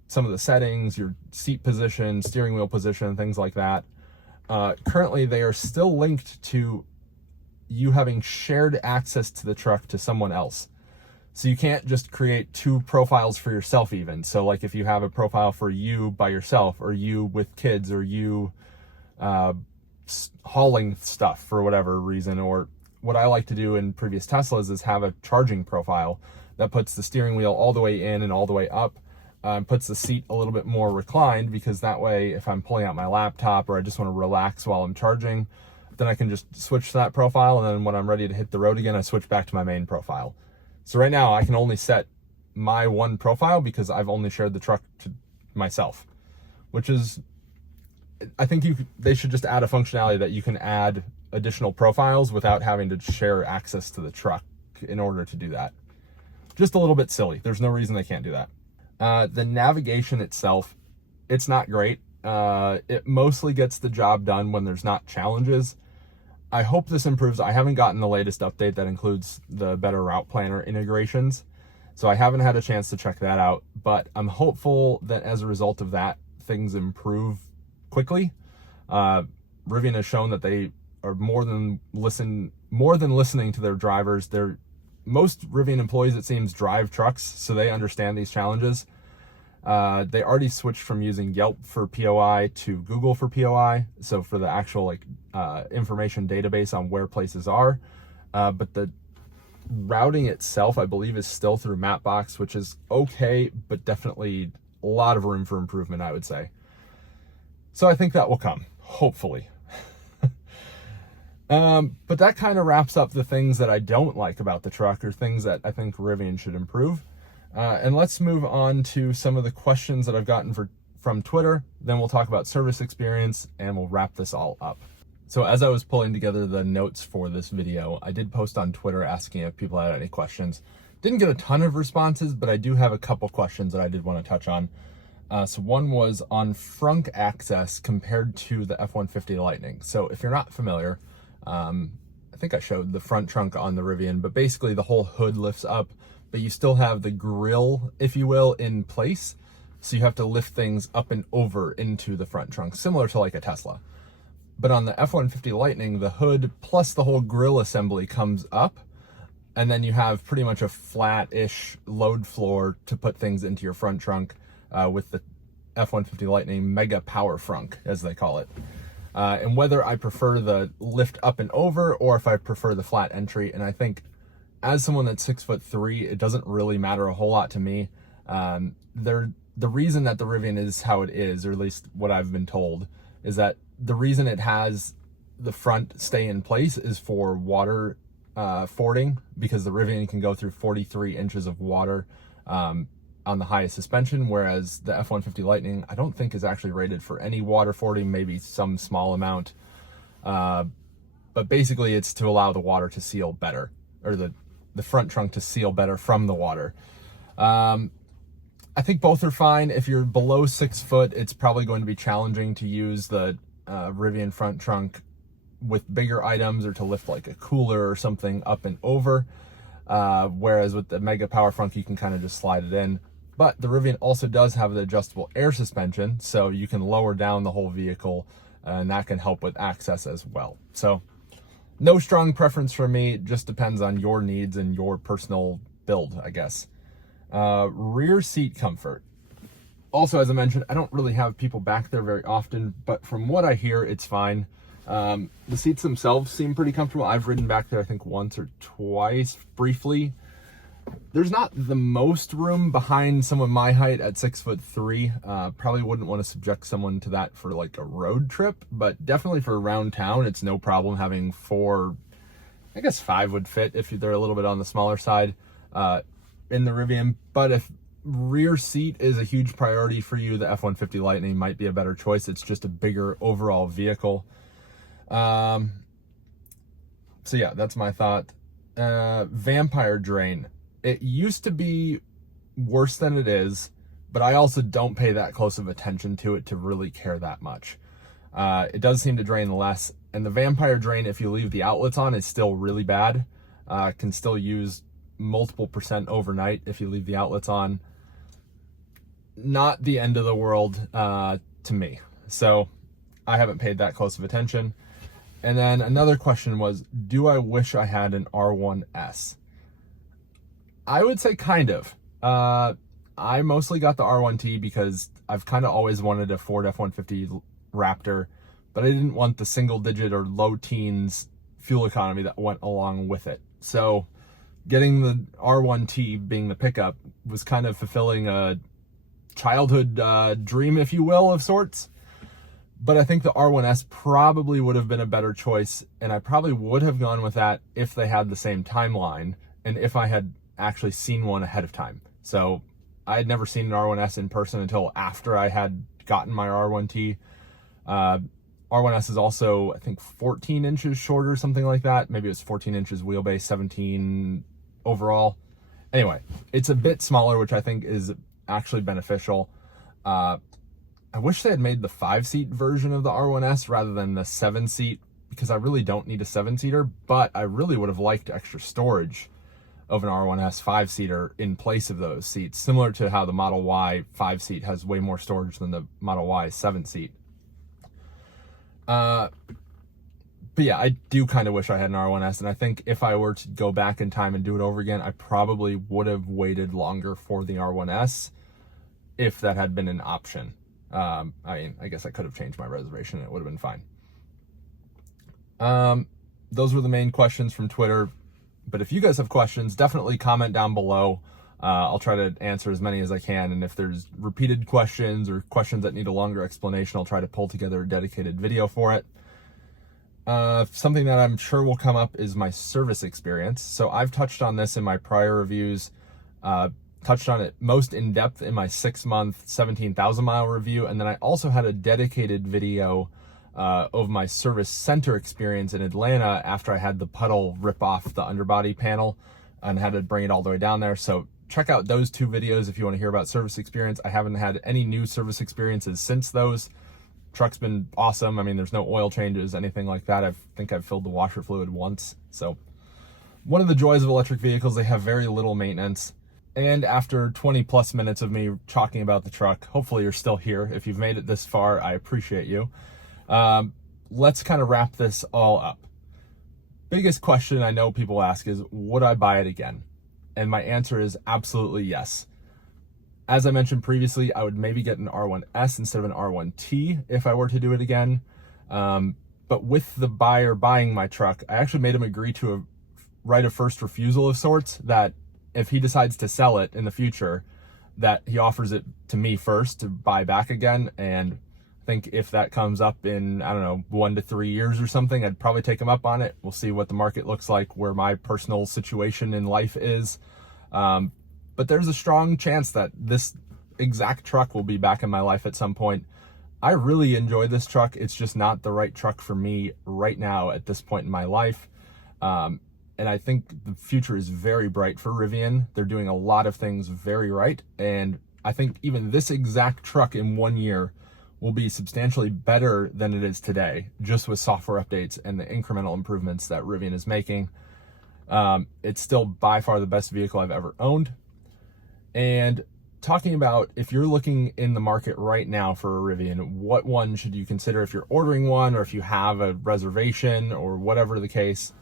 some of the settings, your seat position, steering wheel position, things like that. Currently, they are still linked to you having shared access to the truck to someone else. So you can't just create 2 profiles for yourself even. So like if you have a profile for you by yourself, or you with kids, or you hauling stuff for whatever reason, or what I like to do in previous Teslas is have a charging profile that puts the steering wheel all the way in and all the way up, and puts the seat a little bit more reclined, because that way if I'm pulling out my laptop or I just want to relax while I'm charging, then I can just switch to that profile, and then when I'm ready to hit the road again, I switch back to my main profile. So right now I can only set my one profile because I've only shared the truck to myself, which is, I think they should just add a functionality that you can add additional profiles without having to share access to the truck in order to do that. Just a little bit silly. There's no reason they can't do that. The navigation itself, it's not great. It mostly gets the job done when there's not challenges. I hope this improves. I haven't gotten the latest update that includes the better route planner integrations, so I haven't had a chance to check that out, but I'm hopeful that as a result of that, things improve quickly. Rivian has shown that they are more than listening to their drivers. Most Rivian employees, it seems, drive trucks, so they understand these challenges. They already switched from using Yelp for POI to Google for POI, so for the actual information database on where places are. But the routing itself, I believe, is still through Mapbox, which is okay, but definitely a lot of room for improvement, I would say. So I think that will come, hopefully. But that kind of wraps up the things that I don't like about the truck, or things that I think Rivian should improve. And let's move on to some of the questions that I've gotten from Twitter. Then we'll talk about service experience, and we'll wrap this all up. So as I was pulling together the notes for this video, I did post on Twitter asking if people had any questions. Didn't get a ton of responses, but I do have a couple questions that I did want to touch on. So one was on frunk access compared to the F-150 Lightning. So if you're not familiar, I think I showed the front trunk on the Rivian, but basically the whole hood lifts up, but you still have the grill, if you will, in place. So you have to lift things up and over into the front trunk, similar to like a Tesla. But on the F-150 Lightning, the hood plus the whole grill assembly comes up, and then you have pretty much a flat-ish load floor to put things into your front trunk with the F-150 Lightning Mega Power Frunk, as they call it. And whether I prefer the lift up and over or if I prefer the flat entry, and I think as someone that's 6'3", it doesn't really matter a whole lot to me. The reason that the Rivian is how it is, or at least what I've been told, is that the reason it has the front stay in place is for water fording, because the Rivian can go through 43 inches of water on the highest suspension, whereas the F-150 Lightning I don't think is actually rated for any water fording, maybe some small amount. But basically it's to allow the water to seal better, or the front trunk to seal better from the water. I think both are fine. If you're below 6 foot, it's probably going to be challenging to use the Rivian front trunk with bigger items or to lift like a cooler or something up and over. Whereas with the Mega Power Frunk, you can kind of just slide it in. But the Rivian also does have the adjustable air suspension, so you can lower down the whole vehicle, and that can help with access as well. So no strong preference for me, it just depends on your needs and your personal build, I guess. Rear seat comfort. Also, as I mentioned, I don't really have people back there very often, but from what I hear, it's fine. The seats themselves seem pretty comfortable. I've ridden back there, I think, once or twice briefly. There's not the most room behind someone my height at 6'3". Probably wouldn't want to subject someone to that for like a road trip, but definitely for around town, it's no problem having 4, I guess 5 would fit if they're a little bit on the smaller side in the Rivian. But if rear seat is a huge priority for you, the F-150 Lightning might be a better choice. It's just a bigger overall vehicle. So yeah, that's my thought. Vampire drain. It used to be worse than it is, but I also don't pay that close of attention to it to really care that much. It does seem to drain less, and the vampire drain, if you leave the outlets on, is still really bad. Can still use multiple % overnight if you leave the outlets on. Not the end of the world to me. So I haven't paid that close of attention. And then another question was, do I wish I had an R1S? I would say kind of. I mostly got the R1T because I've kind of always wanted a Ford F-150 Raptor, but I didn't want the single digit or low teens fuel economy that went along with it. So getting the R1T, being the pickup, was kind of fulfilling a childhood dream, if you will, of sorts. But I think the R1S probably would have been a better choice, and I probably would have gone with that if they had the same timeline and if I had actually seen one ahead of time. So I had never seen an R1S in person until after I had gotten my R1T. R1S is also, I think, 14 inches shorter, something like that. Maybe it was 14 inches wheelbase, 17 overall. Anyway, it's a bit smaller, which I think is actually beneficial. I wish they had made the 5-seat version of the R1S rather than the 7-seat, because I really don't need a 7-seater, but I really would have liked extra storage of an R1S 5-seater in place of those seats, similar to how the Model Y 5-seat has way more storage than the Model Y 7-seat. But yeah, I do kind of wish I had an R1S, and I think if I were to go back in time and do it over again, I probably would have waited longer for the R1S if that had been an option. I mean, I guess I could have changed my reservation and it would have been fine. Those were the main questions from Twitter. But if you guys have questions, definitely comment down below. I'll try to answer as many as I can. And if there's repeated questions or questions that need a longer explanation, I'll try to pull together a dedicated video for it. Something that I'm sure will come up is my service experience. So I've touched on this in my prior reviews, touched on it most in depth in my 6-month, 17,000 mile review. And then I also had a dedicated video of my service center experience in Atlanta after I had the puddle rip off the underbody panel. and had to bring it all the way down there. So check out those 2 videos if you want to hear about service experience. I haven't had any new service experiences since those. Truck's been awesome. I mean, there's no oil changes, anything like that. I think I've filled the washer fluid once. So one of the joys of electric vehicles, they have very little maintenance. And after 20 plus minutes of me talking about the truck, hopefully you're still here. If you've made it this far, I appreciate you. Let's kind of wrap this all up. Biggest question I know people ask is, would I buy it again? And my answer is absolutely yes. As I mentioned previously, I would maybe get an R1S instead of an R1T if I were to do it again. But with the buyer buying my truck, I actually made him agree to a right of first refusal of sorts, that if he decides to sell it in the future, that he offers it to me first to buy back again. And I think if that comes up in, I don't know, 1 to 3 years or something, I'd probably take him up on it. We'll see what the market looks like, where my personal situation in life is. But there's a strong chance that this exact truck will be back in my life at some point. I really enjoy this truck. It's just not the right truck for me right now at this point in my life. And I think the future is very bright for Rivian. They're doing a lot of things very right. And I think even this exact truck in 1 year will be substantially better than it is today, just with software updates and the incremental improvements that Rivian is making. It's still by far the best vehicle I've ever owned. And talking about, if you're looking in the market right now for a Rivian, what one should you consider if you're ordering one, or if you have a reservation or whatever the case?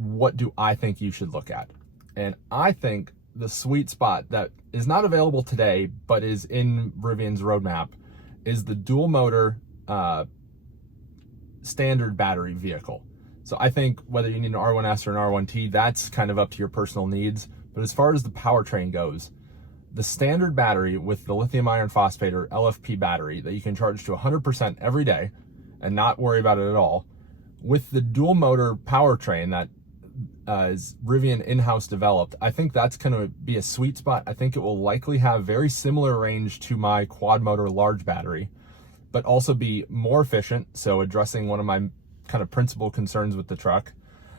What do I think you should look at? And I think the sweet spot that is not available today, but is in Rivian's roadmap, is the dual motor standard battery vehicle. So I think whether you need an R1S or an R1T, that's kind of up to your personal needs. But as far as the powertrain goes, the standard battery with the lithium iron phosphate or LFP battery that you can charge to 100% every day and not worry about it at all, with the dual motor powertrain that is Rivian in-house developed, I think that's going to be a sweet spot. I think it will likely have very similar range to my quad motor large battery, but also be more efficient. So addressing one of my kind of principal concerns with the truck.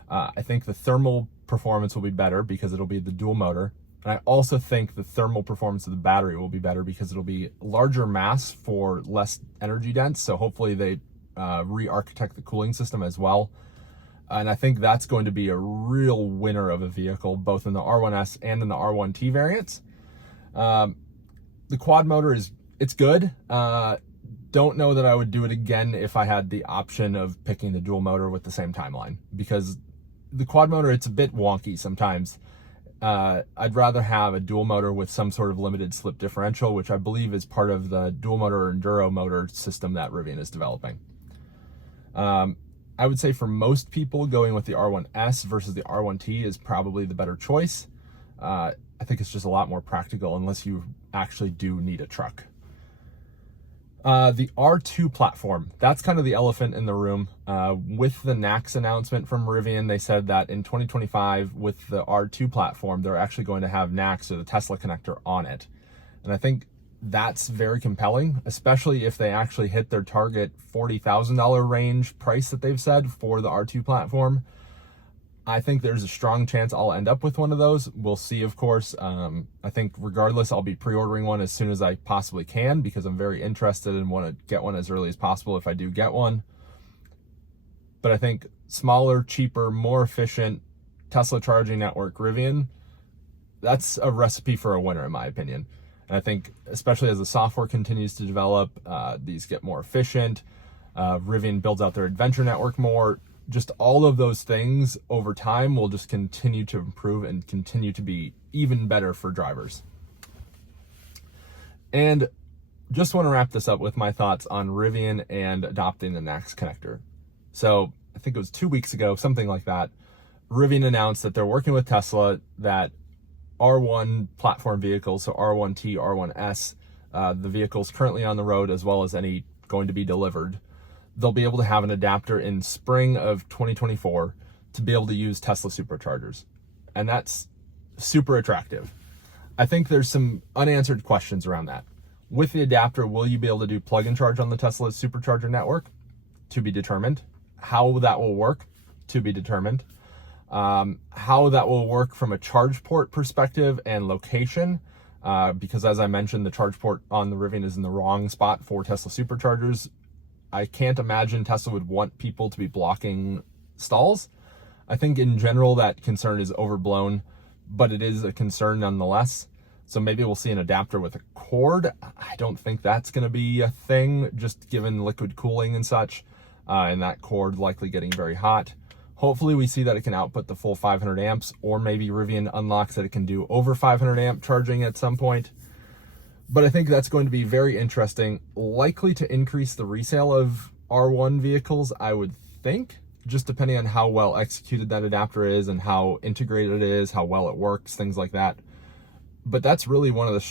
I think the thermal performance will be better because it'll be the dual motor. And I also think the thermal performance of the battery will be better because it'll be larger mass for less energy dense. So hopefully they re-architect the cooling system as well. And I think that's going to be a real winner of a vehicle, both in the R1S and in the R1T variants. The quad motor it's good. Don't know that I would do it again if I had the option of picking the dual motor with the same timeline, because the quad motor, it's a bit wonky sometimes. I'd rather have a dual motor with some sort of limited slip differential, which I believe is part of the dual motor enduro motor system that Rivian is developing. I would say for most people, going with the R1S versus the R1T is probably the better choice. I think it's just a lot more practical unless you actually do need a truck. The R2 platform, that's kind of the elephant in the room. With the NACS announcement from Rivian, they said that in 2025, with the R2 platform, they're actually going to have NACS, or the Tesla connector, on it. And I think that's very compelling, especially if they actually hit their target $40,000 range price that they've said for the R2 platform. I think there's a strong chance I'll end up with one of those. We'll see, of course. I think regardless, I'll be pre-ordering one as soon as I possibly can, because I'm very interested and want to get one as early as possible if I do get one. But I think smaller, cheaper, more efficient Tesla charging network Rivian, that's a recipe for a winner in my opinion. And I think especially as the software continues to develop, these get more efficient, Rivian builds out their adventure network more, just all of those things over time will just continue to improve and continue to be even better for drivers. And just want to wrap this up with my thoughts on Rivian and adopting the NACS connector. So I think it was 2 weeks ago, something like that, Rivian announced that they're working with Tesla, that R1 platform vehicles, so R1T, R1S, the vehicles currently on the road, as well as any going to be delivered, they'll be able to have an adapter in spring of 2024 to be able to use Tesla superchargers. And that's super attractive. I think there's some unanswered questions around that. With the adapter, will you be able to do plug and charge on the Tesla supercharger network? To be determined. How that will work? To be determined. How that will work from a charge port perspective and location, because as I mentioned, the charge port on the Rivian is in the wrong spot for Tesla superchargers. I can't imagine Tesla would want people to be blocking stalls. I think in general that concern is overblown, but it is a concern nonetheless. So maybe we'll see an adapter with a cord. I don't think that's going to be a thing, just given liquid cooling and such, and that cord likely getting very hot. Hopefully we see that it can output the full 500 amps, or maybe Rivian unlocks that it can do over 500 amp charging at some point. But I think that's going to be very interesting, likely to increase the resale of R1 vehicles, I would think, just depending on how well executed that adapter is and how integrated it is, how well it works, things like that. But that's really one of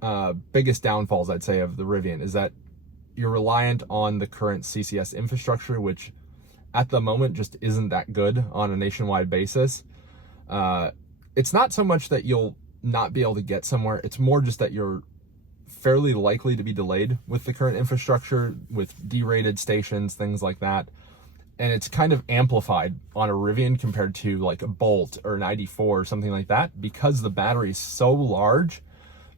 the biggest downfalls, I'd say, of the Rivian, is that you're reliant on the current CCS infrastructure, which at the moment just isn't that good on a nationwide basis. It's not so much that you'll not be able to get somewhere, it's more just that you're fairly likely to be delayed with the current infrastructure, with derated stations, things like that. And it's kind of amplified on a Rivian compared to like a Bolt or an ID4 or something like that, because the battery is so large.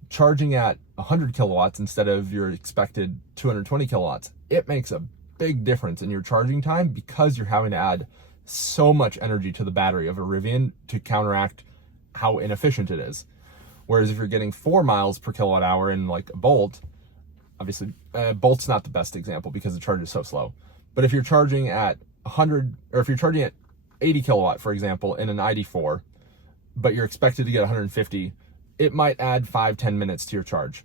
Charging at 100 kilowatts instead of your expected 220 kilowatts, it makes a big difference in your charging time, because you're having to add so much energy to the battery of a Rivian to counteract how inefficient it is. Whereas if you're getting 4 miles per kilowatt hour in like a Bolt, obviously Bolt's not the best example because the charge is so slow. But if you're charging at 100, or if you're charging at 80 kilowatt, for example, in an ID4, but you're expected to get 150, it might add 5-10 minutes to your charge.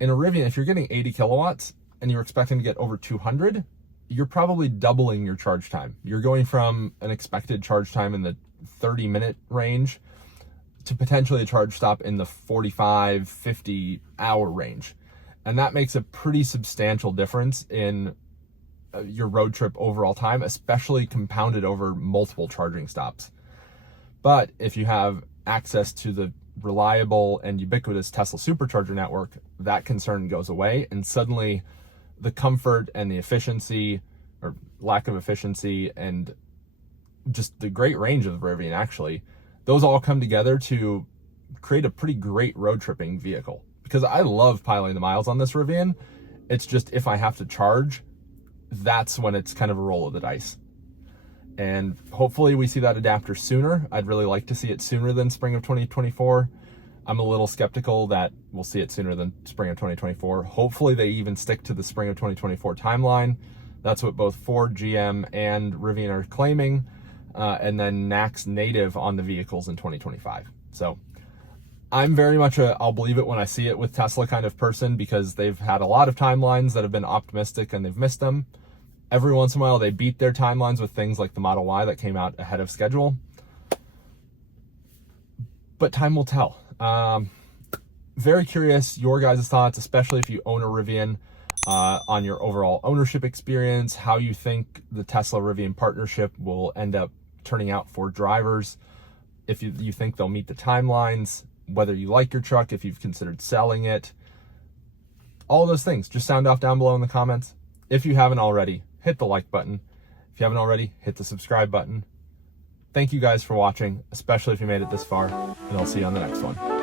In a Rivian, if you're getting 80 kilowatts and you're expecting to get over 200, you're probably doubling your charge time. You're going from an expected charge time in the 30-minute range to potentially a charge stop in the 45-50 hour range. And that makes a pretty substantial difference in your road trip overall time, especially compounded over multiple charging stops. But if you have access to the reliable and ubiquitous Tesla supercharger network, that concern goes away, and suddenly the comfort and the efficiency, or lack of efficiency, and just the great range of the Rivian, actually, those all come together to create a pretty great road tripping vehicle. Because I love piling the miles on this Rivian. It's just, if I have to charge, that's when it's kind of a roll of the dice. And hopefully we see that adapter sooner. I'd really like to see it sooner than spring of 2024. I'm a little skeptical that we'll see it sooner than spring of 2024. Hopefully they even stick to the spring of 2024 timeline. That's what both Ford, GM, and Rivian are claiming. And then NACS native on the vehicles in 2025. So I'm very much a I'll believe it when I see it with Tesla kind of person, because they've had a lot of timelines that have been optimistic and they've missed them. Every once in a while they beat their timelines with things like the Model Y that came out ahead of schedule. But time will tell. Very curious your guys' thoughts, especially if you own a Rivian, on your overall ownership experience, how you think the Tesla Rivian partnership will end up turning out for drivers, if you think they'll meet the timelines, whether you like your truck, if you've considered selling it. All those things, just sound off down below in the comments. If you haven't already, hit the like button. If you haven't already, hit the subscribe button. Thank you guys for watching, especially if you made it this far, and I'll see you on the next one.